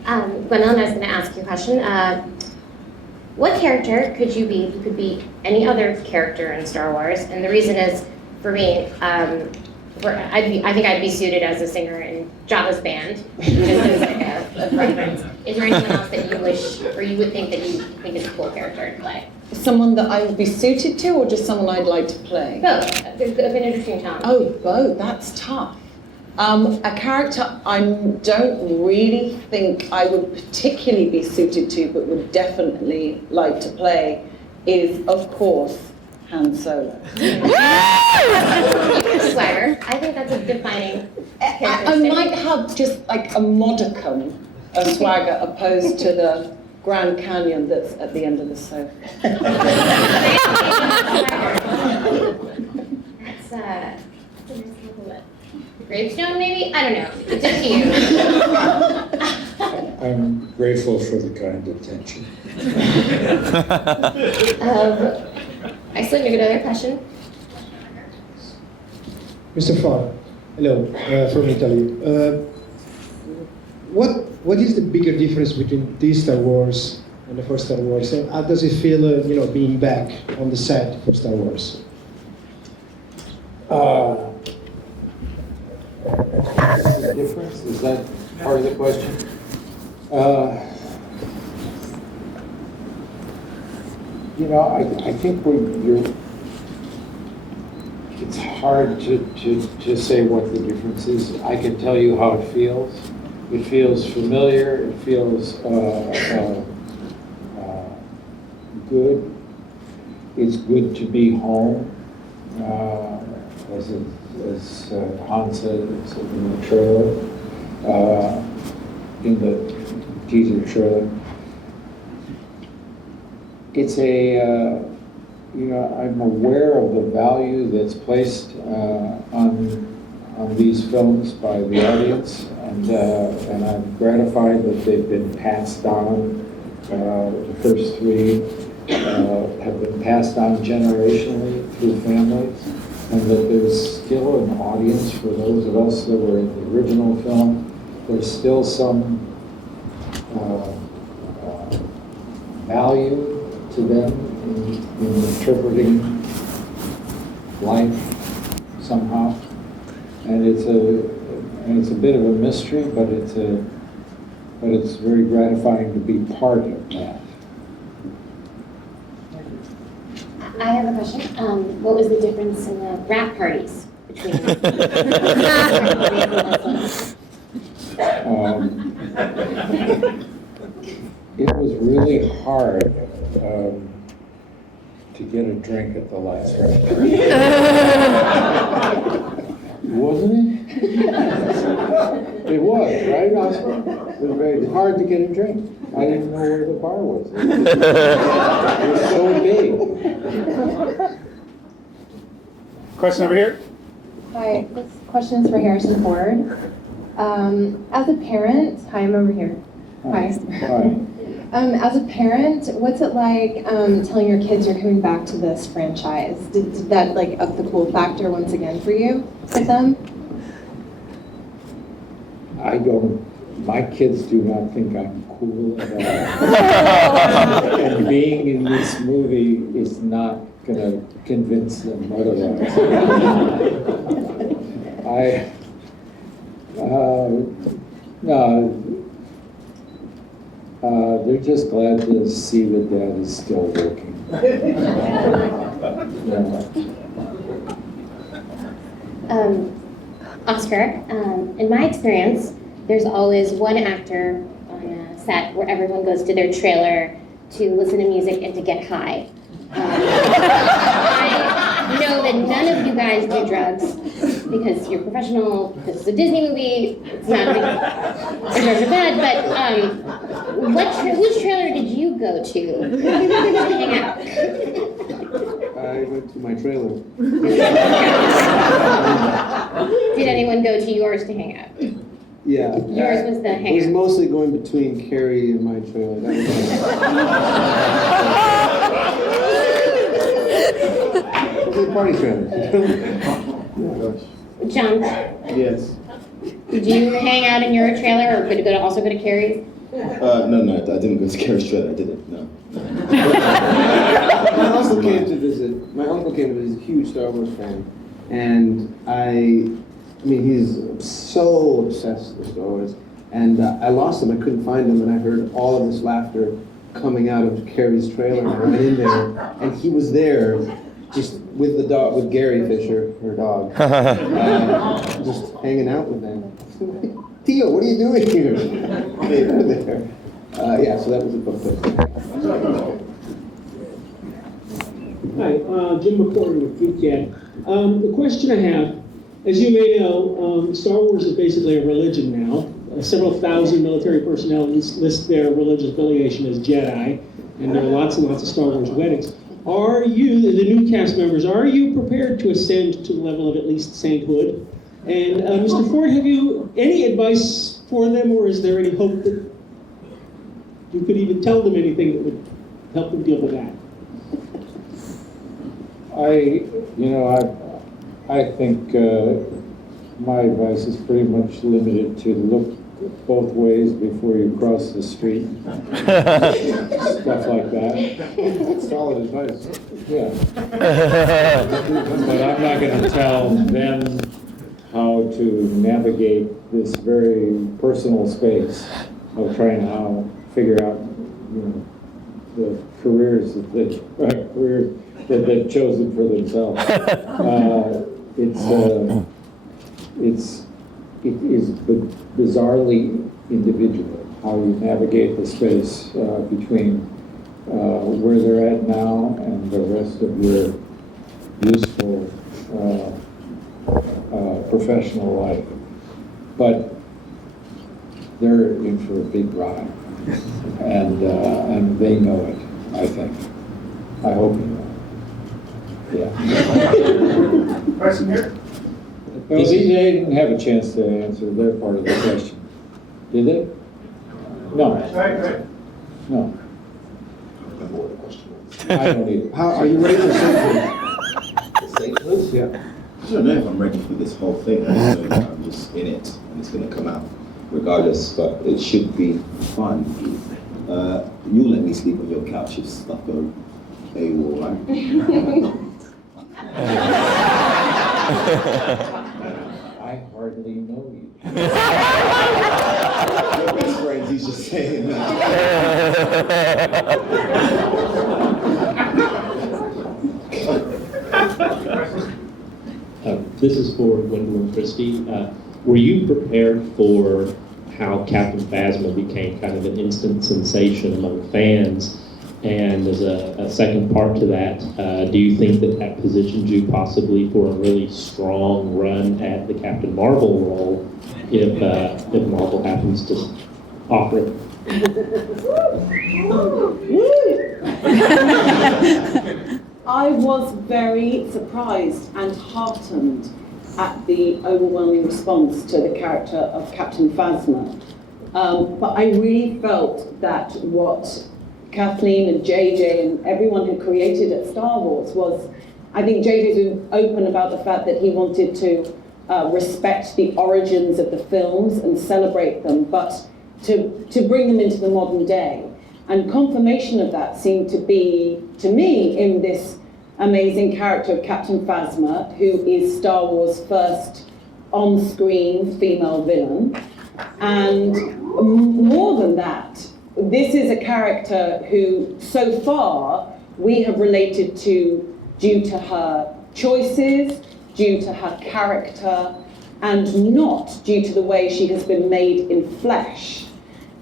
Gwendoline, I was going to ask you a question. What character could you be? You could be any other character in Star Wars. And the reason is, for me, I think I'd be suited as a singer in Jabba's band, just as like a preference. Is there anyone else that you wish, or you would think that you think is a cool character to play? Someone that I would be suited to, or just someone I'd like to play? Both. There's an interesting challenge. Oh, both. That's tough. A character I don't really think I would particularly be suited to, but would definitely like to play, is, of course, Han Solo. You can swagger. I think that's a defining characteristic. I might have just like a modicum of swagger opposed to the Grand Canyon that's at the end of the sofa. That's a nice compliment. Gravestone, maybe? I don't know. It's up to you. I'm grateful for the kind attention. I still have another question. Mr. Farr, hello, from Italy. What is the bigger difference between this Star Wars and the first Star Wars? And how does it feel, being back on the set for Star Wars? The difference? Is that part of the question? I think it's hard to say what the difference is. I can tell you how it feels. It feels familiar. It feels good. It's good to be home. As Han said in the trailer, in the teaser trailer. It's I'm aware of the value that's placed on these films by the audience, and I'm gratified that they've been passed on. The first 3 have been passed on generationally through families, and that there's still an audience for those of us that were in the original film. There's still some value to them in interpreting life somehow, and it's a bit of a mystery, but it's very gratifying to be part of that. I have a question. What was the difference in the wrap parties between It was really hard to get a drink at the last restaurant. Wasn't it? It was, right, Oscar? It was very hard to get a drink. I didn't know where the bar was. It was so big. Question over here. Hi, this question is for Harrison Ford. As a parent, hi, I'm over here. Hi. As a parent, what's it like telling your kids you're coming back to this franchise? Did that like up the cool factor once again for you with them? My kids do not think I'm cool at all. And being in this movie is not going to convince them otherwise. They're just glad to see that Dad is still working. Oscar, in my experience, there's always one actor on a set where everyone goes to their trailer to listen to music and to get high. I know that none of you guys do drugs because you're professional. This is a Disney movie. It's not like drugs are bad, but whose trailer did you go to hang out? I went to my trailer. Did anyone go to yours to hang out? Yeah. Yours was the It was hangar. mostly going between Carrie and my trailer. That was a party trailer. John, Yes. did you hang out in your trailer, or also go to Carrie's? No, I didn't go to Carrie's trailer. I didn't. No. My uncle came to visit. He's a huge Star Wars fan, and I mean, he's so obsessed with Star Wars. And I lost him. I couldn't find him, and I heard all of this laughter coming out of Carrie's trailer. And I went in there, and he was there, just with the dog, with Carrie Fisher, her dog, just hanging out with them. Theo, what are you doing here? They were there. Yeah, so that was a book. Hi, Jim McCord with UNCUT. The question I have, as you may know, Star Wars is basically a religion now. Several thousand military personnel list their religious affiliation as Jedi, and there are lots and lots of Star Wars weddings. Are you, the new cast members, are you prepared to ascend to the level of at least sainthood? And Mr. Ford, have you any advice for them, or is there any hope that you could even tell them anything that would help them deal with that? I think my advice is pretty much limited to look both ways before you cross the street. Stuff like that. Solid advice. Yeah. But I'm not going to tell them how to navigate this very personal space of trying to figure out, the careers that they've chosen for themselves. It is bizarrely individual how you navigate the space between where they're at now and the rest of your useful professional life. But they're in for a big ride, and they know it. I think. I hope you know. Yeah. Question here? Well, they didn't have a chance to answer their part of the question. Did they? No. Right. No. I don't either. How are you ready for sainthood? Sainthood? Yeah. I don't know if I'm ready for this whole thing. I'm just in it, and it's going to come out regardless, but it should be fun. You'll let me sleep on your couch if stuff goes AWOL, right? I hardly know you. We're best friends, he's just saying that. This is for Gwendoline Christie. Were you prepared for how Captain Phasma became kind of an instant sensation among fans? And as a second part to that, do you think that positioned you possibly for a really strong run at the Captain Marvel role if Marvel happens to offer it? I was very surprised and heartened at the overwhelming response to the character of Captain Phasma. But I really felt that what Kathleen and JJ and everyone who created at Star Wars was, I think JJ's been open about the fact that he wanted to respect the origins of the films and celebrate them, but to bring them into the modern day. And confirmation of that seemed to be, to me, in this amazing character of Captain Phasma, who is Star Wars' first on-screen female villain. And more than that, this is a character who, so far, we have related to due to her choices, due to her character, and not due to the way she has been made in flesh.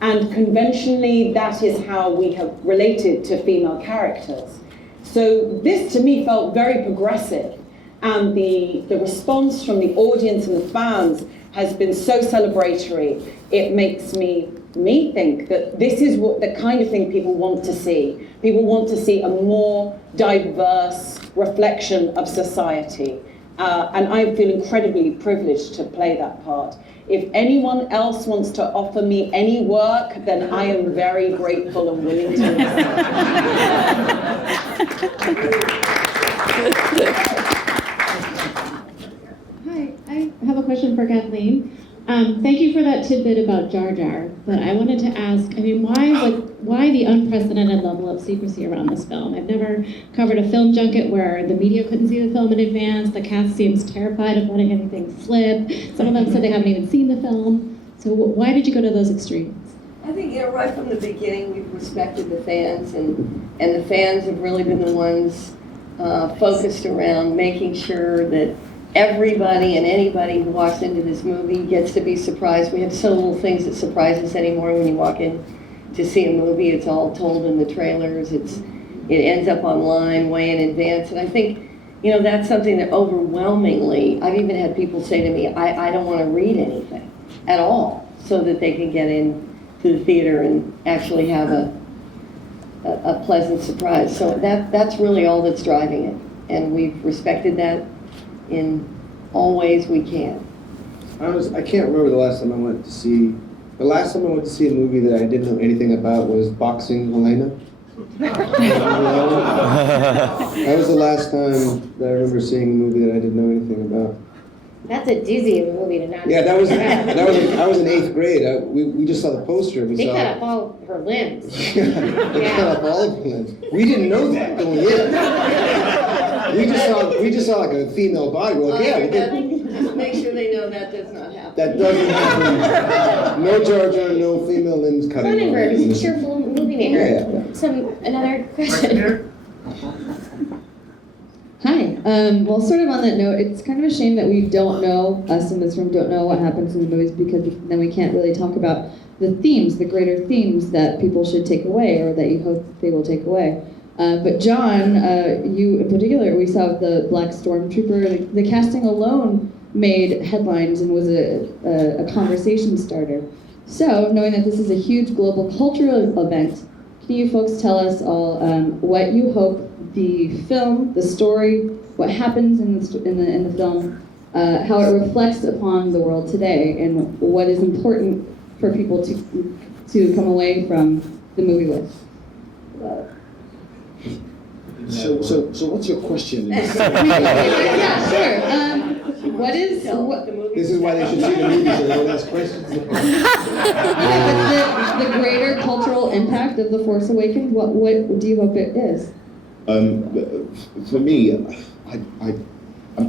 And conventionally, that is how we have related to female characters. So this, to me, felt very progressive. And the response from the audience and the fans has been so celebratory. It makes me think that this is what the kind of thing people want to see. People want to see a more diverse reflection of society. And I feel incredibly privileged to play that part. If anyone else wants to offer me any work, then I am very grateful and willing to accept. Hi, I have a question for Kathleen. Thank you for that tidbit about Jar Jar, but I wanted to ask, I mean, why the unprecedented level of secrecy around this film? I've never covered a film junket where the media couldn't see the film in advance. The cast seems terrified of letting anything slip. Some of them said they haven't even seen the film. So why did you go to those extremes? I think, right from the beginning, we've respected the fans, and the fans have really been the ones focused around making sure that everybody and anybody who walks into this movie gets to be surprised. We have so little things that surprise us anymore when you walk in to see a movie. It's all told in the trailers. It ends up online way in advance. And I think, that's something that overwhelmingly, I've even had people say to me, I don't want to read anything at all, so that they can get in to the theater and actually have a pleasant surprise. So that's really all that's driving it. And we've respected that in all ways we can. I can't remember the last time I went to see. The last time I went to see a movie that I didn't know anything about was Boxing Helena. That was the last time that I remember seeing a movie that I didn't know anything about. That's a doozy of a movie to not. Yeah, I was in 8th grade. We just saw the poster. They cut up all her limbs. They cut up all of her limbs. We didn't know that going in. We just saw like a female body. We're like, Just make sure they know that does not happen. That doesn't happen. No Jar Jar, no female limbs cutting. Cronenberg is a cheerful movie maker. Yeah. Another question. Hi. Well, sort of on that note, it's kind of a shame that we don't know, us in this room don't know what happens in the movies, because then we can't really talk about the themes, the greater themes that people should take away, or that you hope they will take away. But John, you in particular, we saw the Black Stormtrooper. The casting alone made headlines and was a conversation starter. So, knowing that this is a huge global cultural event, can you folks tell us all what you hope the film, the story, what happens in the film, how it reflects upon the world today, and what is important for people to come away from the movie with? So what's your question? Yeah, sure. What is This is why they should see the movie so they don't ask questions. the greater cultural impact of The Force Awakens? What do you hope it is? For me, I'm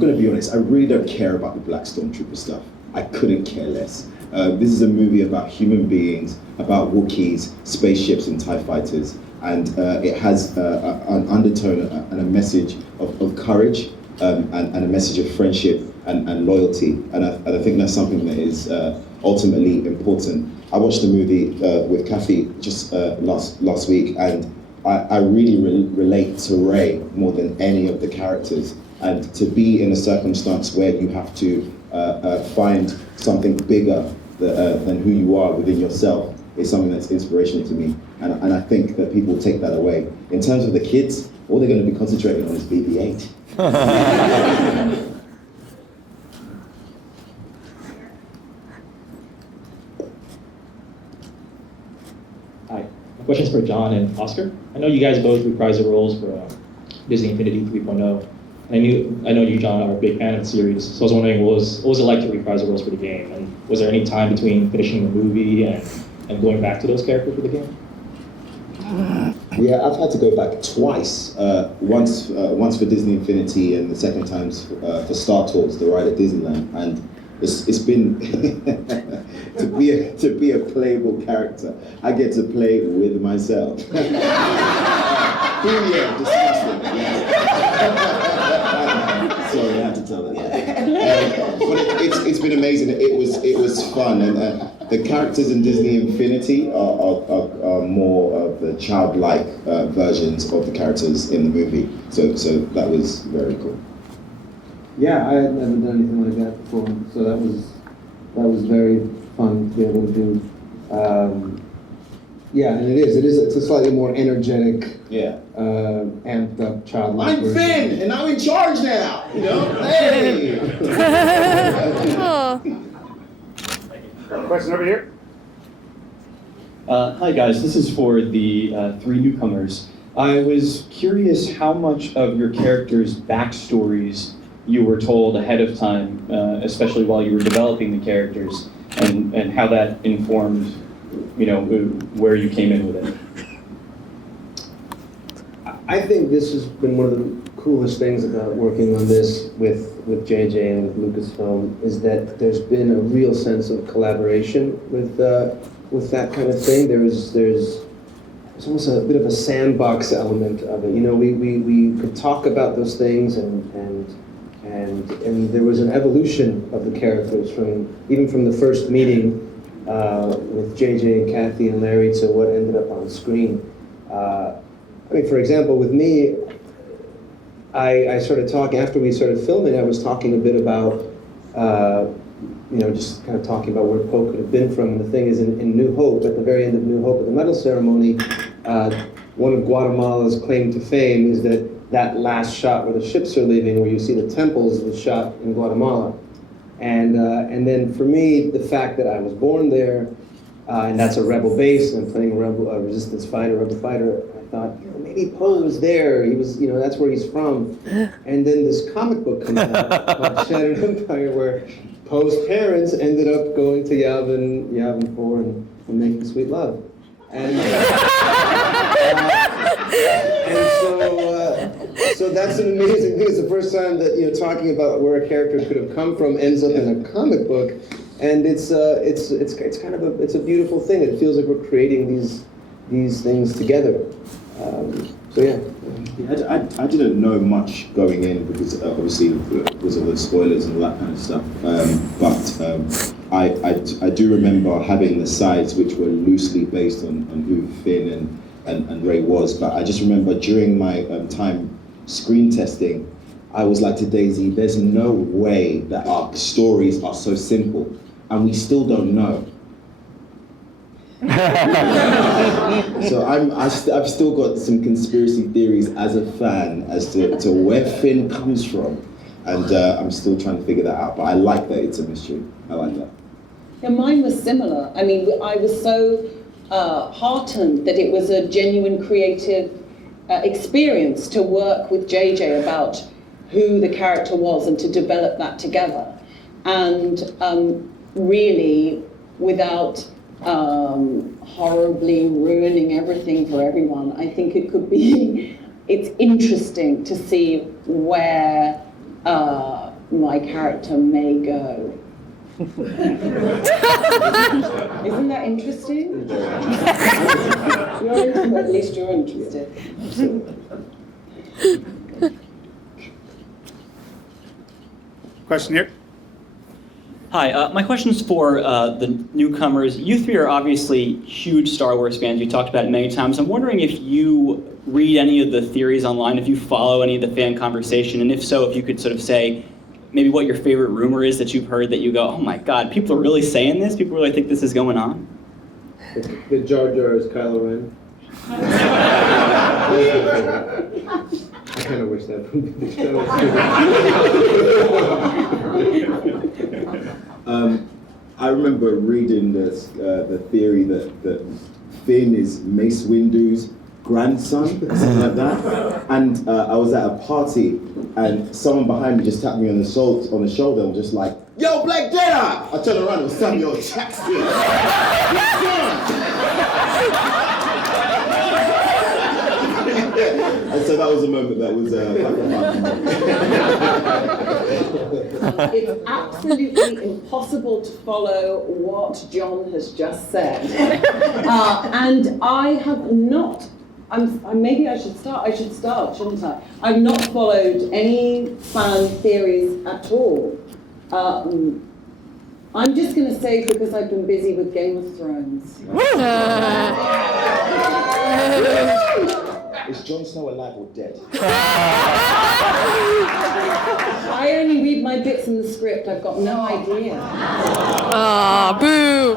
going to be honest. I really don't care about the Black Stormtrooper stuff. I couldn't care less. This is a movie about human beings, about Wookiees, spaceships, and TIE fighters. And it has an undertone and a message of courage and a message of friendship and loyalty. And I think that's something that is ultimately important. I watched the movie with Kathy just last week, and I really relate to Rey more than any of the characters. And to be in a circumstance where you have to find something bigger than who you are within yourself is something that's inspirational to me. And I think that people will take that away. In terms of the kids, all they're going to be concentrating on is BB-8. Hi. My question is for John and Oscar. I know you guys both reprise the roles for Disney Infinity 3.0. I know you, John, are a big fan of the series, so I was wondering what was it like to reprise the roles for the game? And was there any time between finishing the movie and going back to those characters for the game? Yeah, I've had to go back twice. Once for Disney Infinity, and the second time for Star Tours, the ride at Disneyland. And it's been to be a playable character. I get to play with myself. Yeah, disgusting. Sorry, I had to tell that. But it's been amazing. It was fun, and the characters in Disney Infinity are more of the childlike versions of the characters in the movie. So that was very cool. Yeah, I had never done anything like that before, so that was very fun to be able to do. Yeah, and it's a slightly more energetic, amped up childlike version. Finn, and I'm in charge now. You know, hey. Question over here. Hi guys, this is for the three newcomers. I was curious how much of your characters' backstories you were told ahead of time, especially while you were developing the characters, and how that informed, where you came in with it. I think this has been one of the coolest things about working on this with JJ and with Lucasfilm is that there's been a real sense of collaboration with that kind of thing. There's almost a bit of a sandbox element of it. We could talk about those things and there was an evolution of the characters even from the first meeting with JJ and Kathy and Larry to what ended up on screen. For example, with me, I started talking, after we started filming, I was talking a bit about, just kind of talking about where Poe could have been from. And the thing is, in New Hope, at the very end of New Hope, at the medal ceremony, one of Guatemala's claim to fame is that last shot where the ships are leaving, where you see the temples, was shot in Guatemala. And then for me, the fact that I was born there, and that's a rebel base, and I'm playing a resistance fighter, rebel fighter, I thought, maybe Poe was there. He was, that's where he's from. And then this comic book comes out called Shattered Empire, where Poe's parents ended up going to Yavin 4 and making sweet love. And so that's an amazing thing. It's the first time that talking about where a character could have come from ends up in a comic book, and it's a beautiful thing. It feels like we're creating these things together. I didn't know much going in because obviously because of the spoilers and all that kind of stuff. I do remember having the sides which were loosely based on who Finn and Rey was. But I just remember during my time screen testing, I was like to Daisy, there's no way that our stories are so simple, and we still don't know. So I've still got some conspiracy theories as a fan as to where Finn comes from, and I'm still trying to figure that out. But I like that it's a mystery. I like that. Yeah, mine was similar. I was so heartened that it was a genuine creative experience to work with JJ about who the character was and to develop that together, and really without horribly ruining everything for everyone. I think it's interesting to see where my character may go. Isn't that interesting? At least you're interested. Question here. Hi, my question is for the newcomers. You three are obviously huge Star Wars fans. You talked about it many times. I'm wondering if you read any of the theories online, if you follow any of the fan conversation, and if so, if you could sort of say maybe what your favorite rumor is that you've heard that you go, oh my God, people are really saying this? People really think this is going on? The Jar Jar is Kylo Ren. I kind of wish that would be the show. I remember reading the theory that Finn is Mace Windu's grandson, or something like that. And I was at a party, and someone behind me just tapped me on the shoulder and was just like, "Yo, Black Jedi!" I turned around and it was Samuel Jackson. And so that was a moment that was It's absolutely impossible to follow what John has just said. And I have not, maybe I should start, shouldn't I? I've not followed any fan theories at all. I'm just going to say because I've been busy with Game of Thrones. Is Jon Snow alive or dead? I only read my bits in the script. I've got no idea. Boo!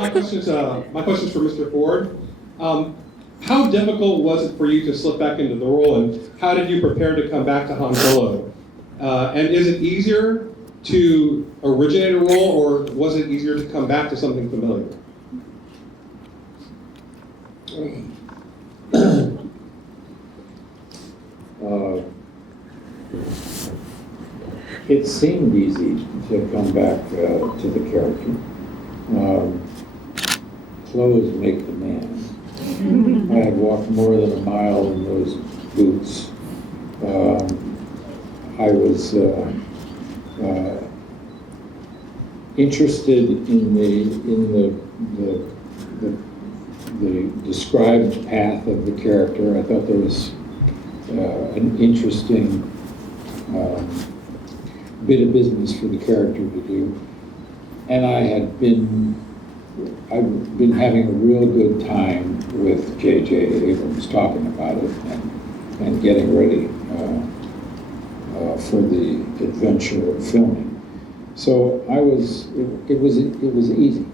My question's for Mr. Ford. How difficult was it for you to slip back into the role, and how did you prepare to come back to Han Solo? And is it easier to originate a role, or was it easier to come back to something familiar? It seemed easy to come back to the character. Clothes make the man. I had walked more than a mile in those boots. I was interested in the described path of the character. I thought there was an interesting bit of business for the character to do. And I've been having a real good time with J.J. Abrams talking about it and getting ready for the adventure of filming. So it was easy.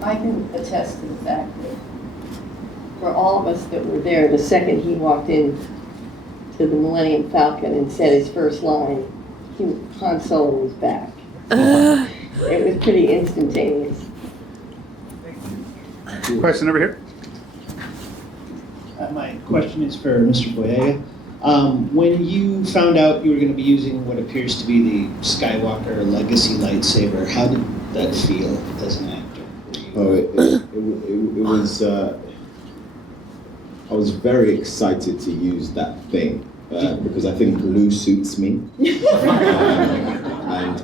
I can attest to the fact that for all of us that were there, the second he walked in to the Millennium Falcon and said his first line, Han Solo was back. It was pretty instantaneous. Question over here. My question is for Mr. Boyega. When you found out you were going to be using what appears to be the Skywalker legacy lightsaber, how did that feel as an actor? Oh, it was. I was very excited to use that thing because I think blue suits me, and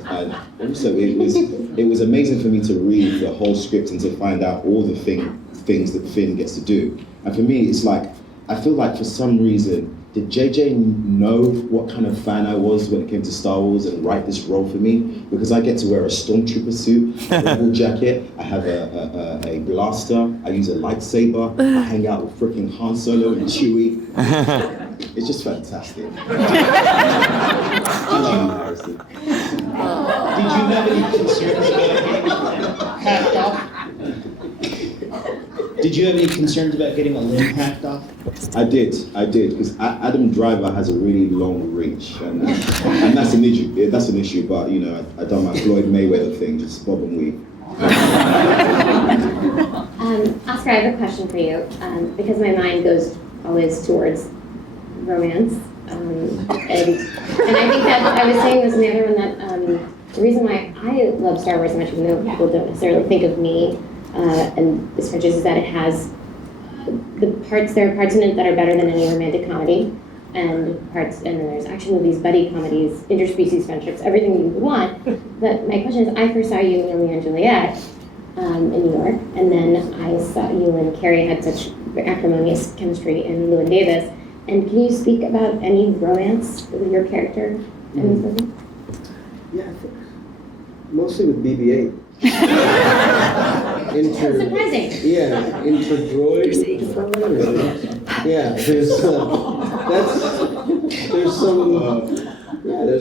also it was amazing for me to read the whole script and to find out all the things that Finn gets to do. And for me, it's like I feel like for some reason. Did JJ know what kind of fan I was when it came to Star Wars and write this role for me? Because I get to wear a stormtrooper suit, a rebel jacket, I have a blaster, I use a lightsaber, I hang out with freaking Han Solo and Chewie. It's just fantastic. Did you have any concerns about getting hacked off? Did you have any concerns about getting a limb hacked off? I did, because Adam Driver has a really long reach, and that's an issue. That's an issue. But you know, I done my Floyd Mayweather thing, just bob and weave. Oscar, I have a question for you, because my mind goes always towards romance, and I think that I was saying this in the other one that the reason why I love Star Wars so much, even though people don't necessarily think of me and this franchise, is that it has there are parts in it that are better than any romantic comedy, and then there's action movies, buddy comedies, interspecies friendships, everything you would want. But my question is, I first saw you in Romeo and Juliet in New York, and then I saw you and Carrie had such acrimonious chemistry in Llewyn Davis. And can you speak about any romance with your character in this movie? Yeah, I think mostly with BB-8. Surprising. Yeah, Interdroid. Yeah, there's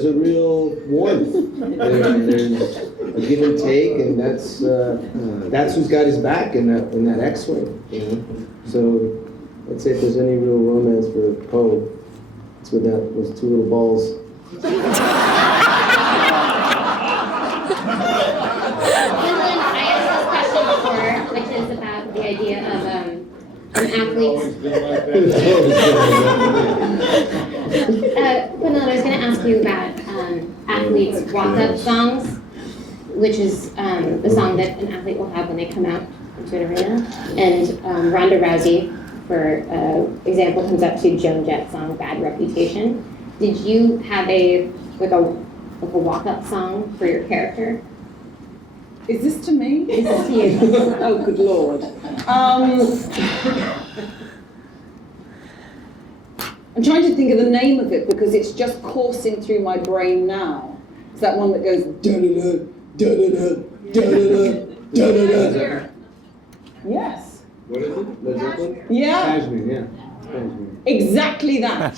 a real warmth. a give and take, and that's who's got his back in that X-wing. You know? So I'd say if there's any real romance for Poe, it's with those two little balls. Which is about the idea of an athlete. Gwendoline, I was going to ask you about athletes' walk-up songs, which is the song that an athlete will have when they come out into an arena. And Ronda Rousey, for example, comes up to Joan Jett's song "Bad Reputation." Did you have a walk-up song for your character? Is this to me? This is to you. Oh, good Lord. I'm trying to think of the name of it because it's just coursing through my brain now. It's that one that goes da-da-da, da-da-da, da-da-da, da-da-da. Yes. What is it? Led Zeppelin? Yeah. Kashmir, yeah. Kashmir. Exactly that.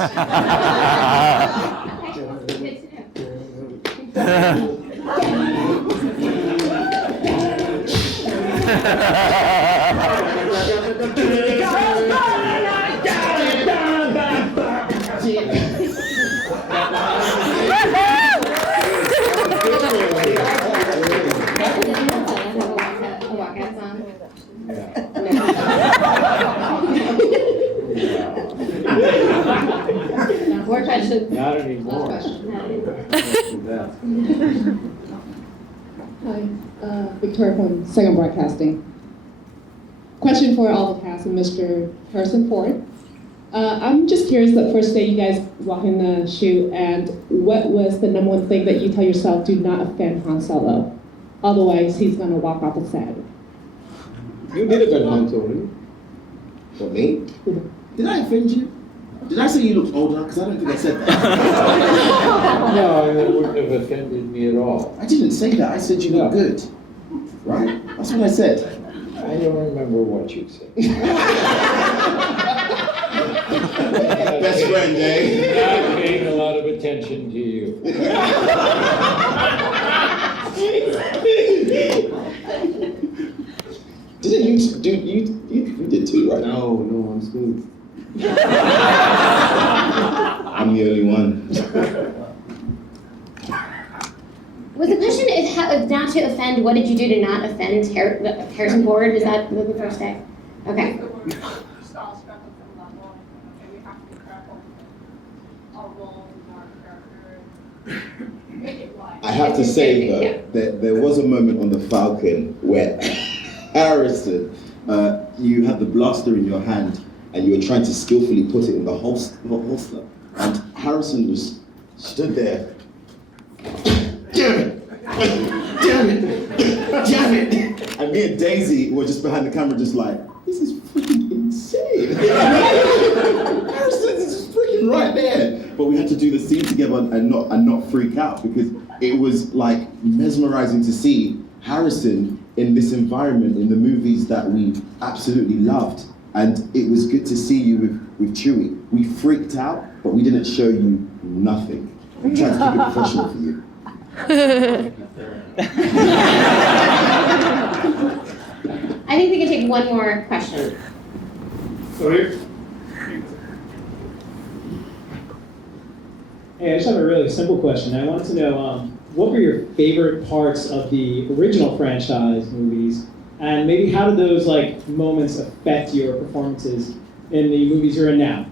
More questions? Not anymore. Hi, Victoria from Second Broadcasting. Question for all the cast and Mr. Harrison Ford. I'm just curious, the first day you guys walk in the shoot, and what was the number one thing that you tell yourself, do not offend Han Solo? Otherwise, he's going to walk off the set. You did offend Han Solo. For me? Did I offend you? Did I say you looked older? Because I don't think I said that. No, it wouldn't have offended me at all. I didn't say that. I said you look good. Right? That's what I said. I don't remember what you said. Best friend, eh? Not paying a lot of attention to you. Didn't you, dude, you did too, right? No, I'm smooth. I'm the only one. Was the question if not to offend, what did you do to not offend Harrison Ford? Is that the first day? Okay. I have to say though, that there was a moment on the Falcon where Harrison, you had the blaster in your hand and you were trying to skillfully put it in the holster. And Harrison was stood there. Damn it! Damn it! Damn it! And me and Daisy were just behind the camera just like, this is freaking insane. Harrison is just freaking right there. But we had to do the scene together and not freak out because it was like mesmerizing to see Harrison in this environment in the movies that we absolutely loved. And it was good to see you with Chewie. We freaked out, but we didn't show you nothing. We tried to keep it professional for you. I think we can take one more question. Over here. Hey, I just have a really simple question. I wanted to know, what were your favorite parts of the original franchise movies? And maybe how did those moments affect your performances in the movies you're in now?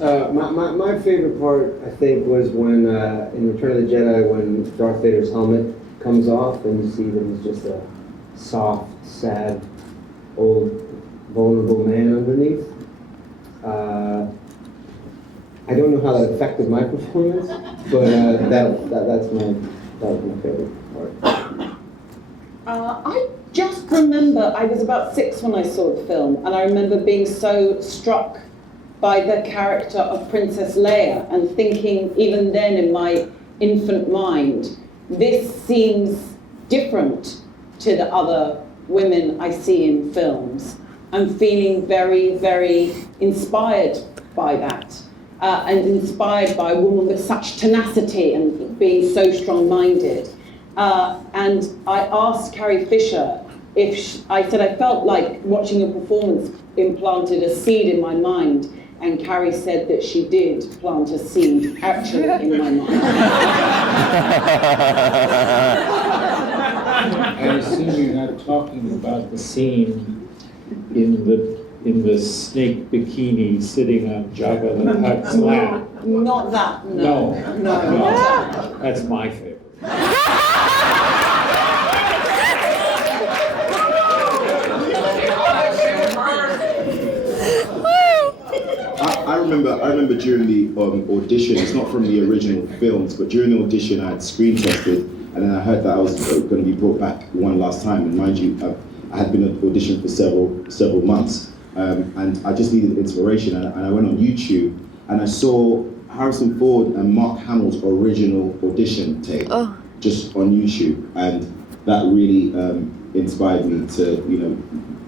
My favorite part, I think, was when in Return of the Jedi, when Darth Vader's helmet comes off and you see that he's just a soft, sad, old, vulnerable man underneath. I don't know how that affected my performance, but that was my favorite part. I just remember I was about 6 when I saw the film, and I remember being so struck by the character of Princess Leia and thinking, even then in my infant mind, this seems different to the other women I see in films. I'm feeling very, very inspired by that. and inspired by a woman with such tenacity and being so strong-minded. And I asked Carrie Fisher I said I felt like watching a performance implanted a seed in my mind, and Carrie said that she did plant a seed actually in my mind. I assume you're not talking about the scene in the snake bikini sitting on Jabba the Hutt's lap. Not that, no. No. That's my favorite. I remember during the audition, it's not from the original films, but during the audition I had screen tested, and then I heard that I was going to be brought back one last time. And mind you, I had been auditioned for several months, and I just needed inspiration. And I went on YouTube, and I saw Harrison Ford and Mark Hamill's original audition tape just on YouTube, and that really inspired me to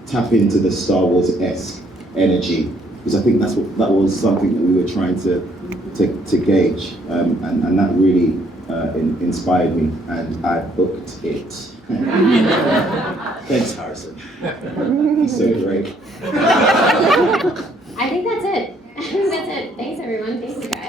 tap into the Star Wars-esque energy. Because I think that was something that we were trying to gauge, and that really inspired me, and I booked it. Thanks, Harrison. He's so great. I think that's it. Thanks, everyone. Thanks, you guys.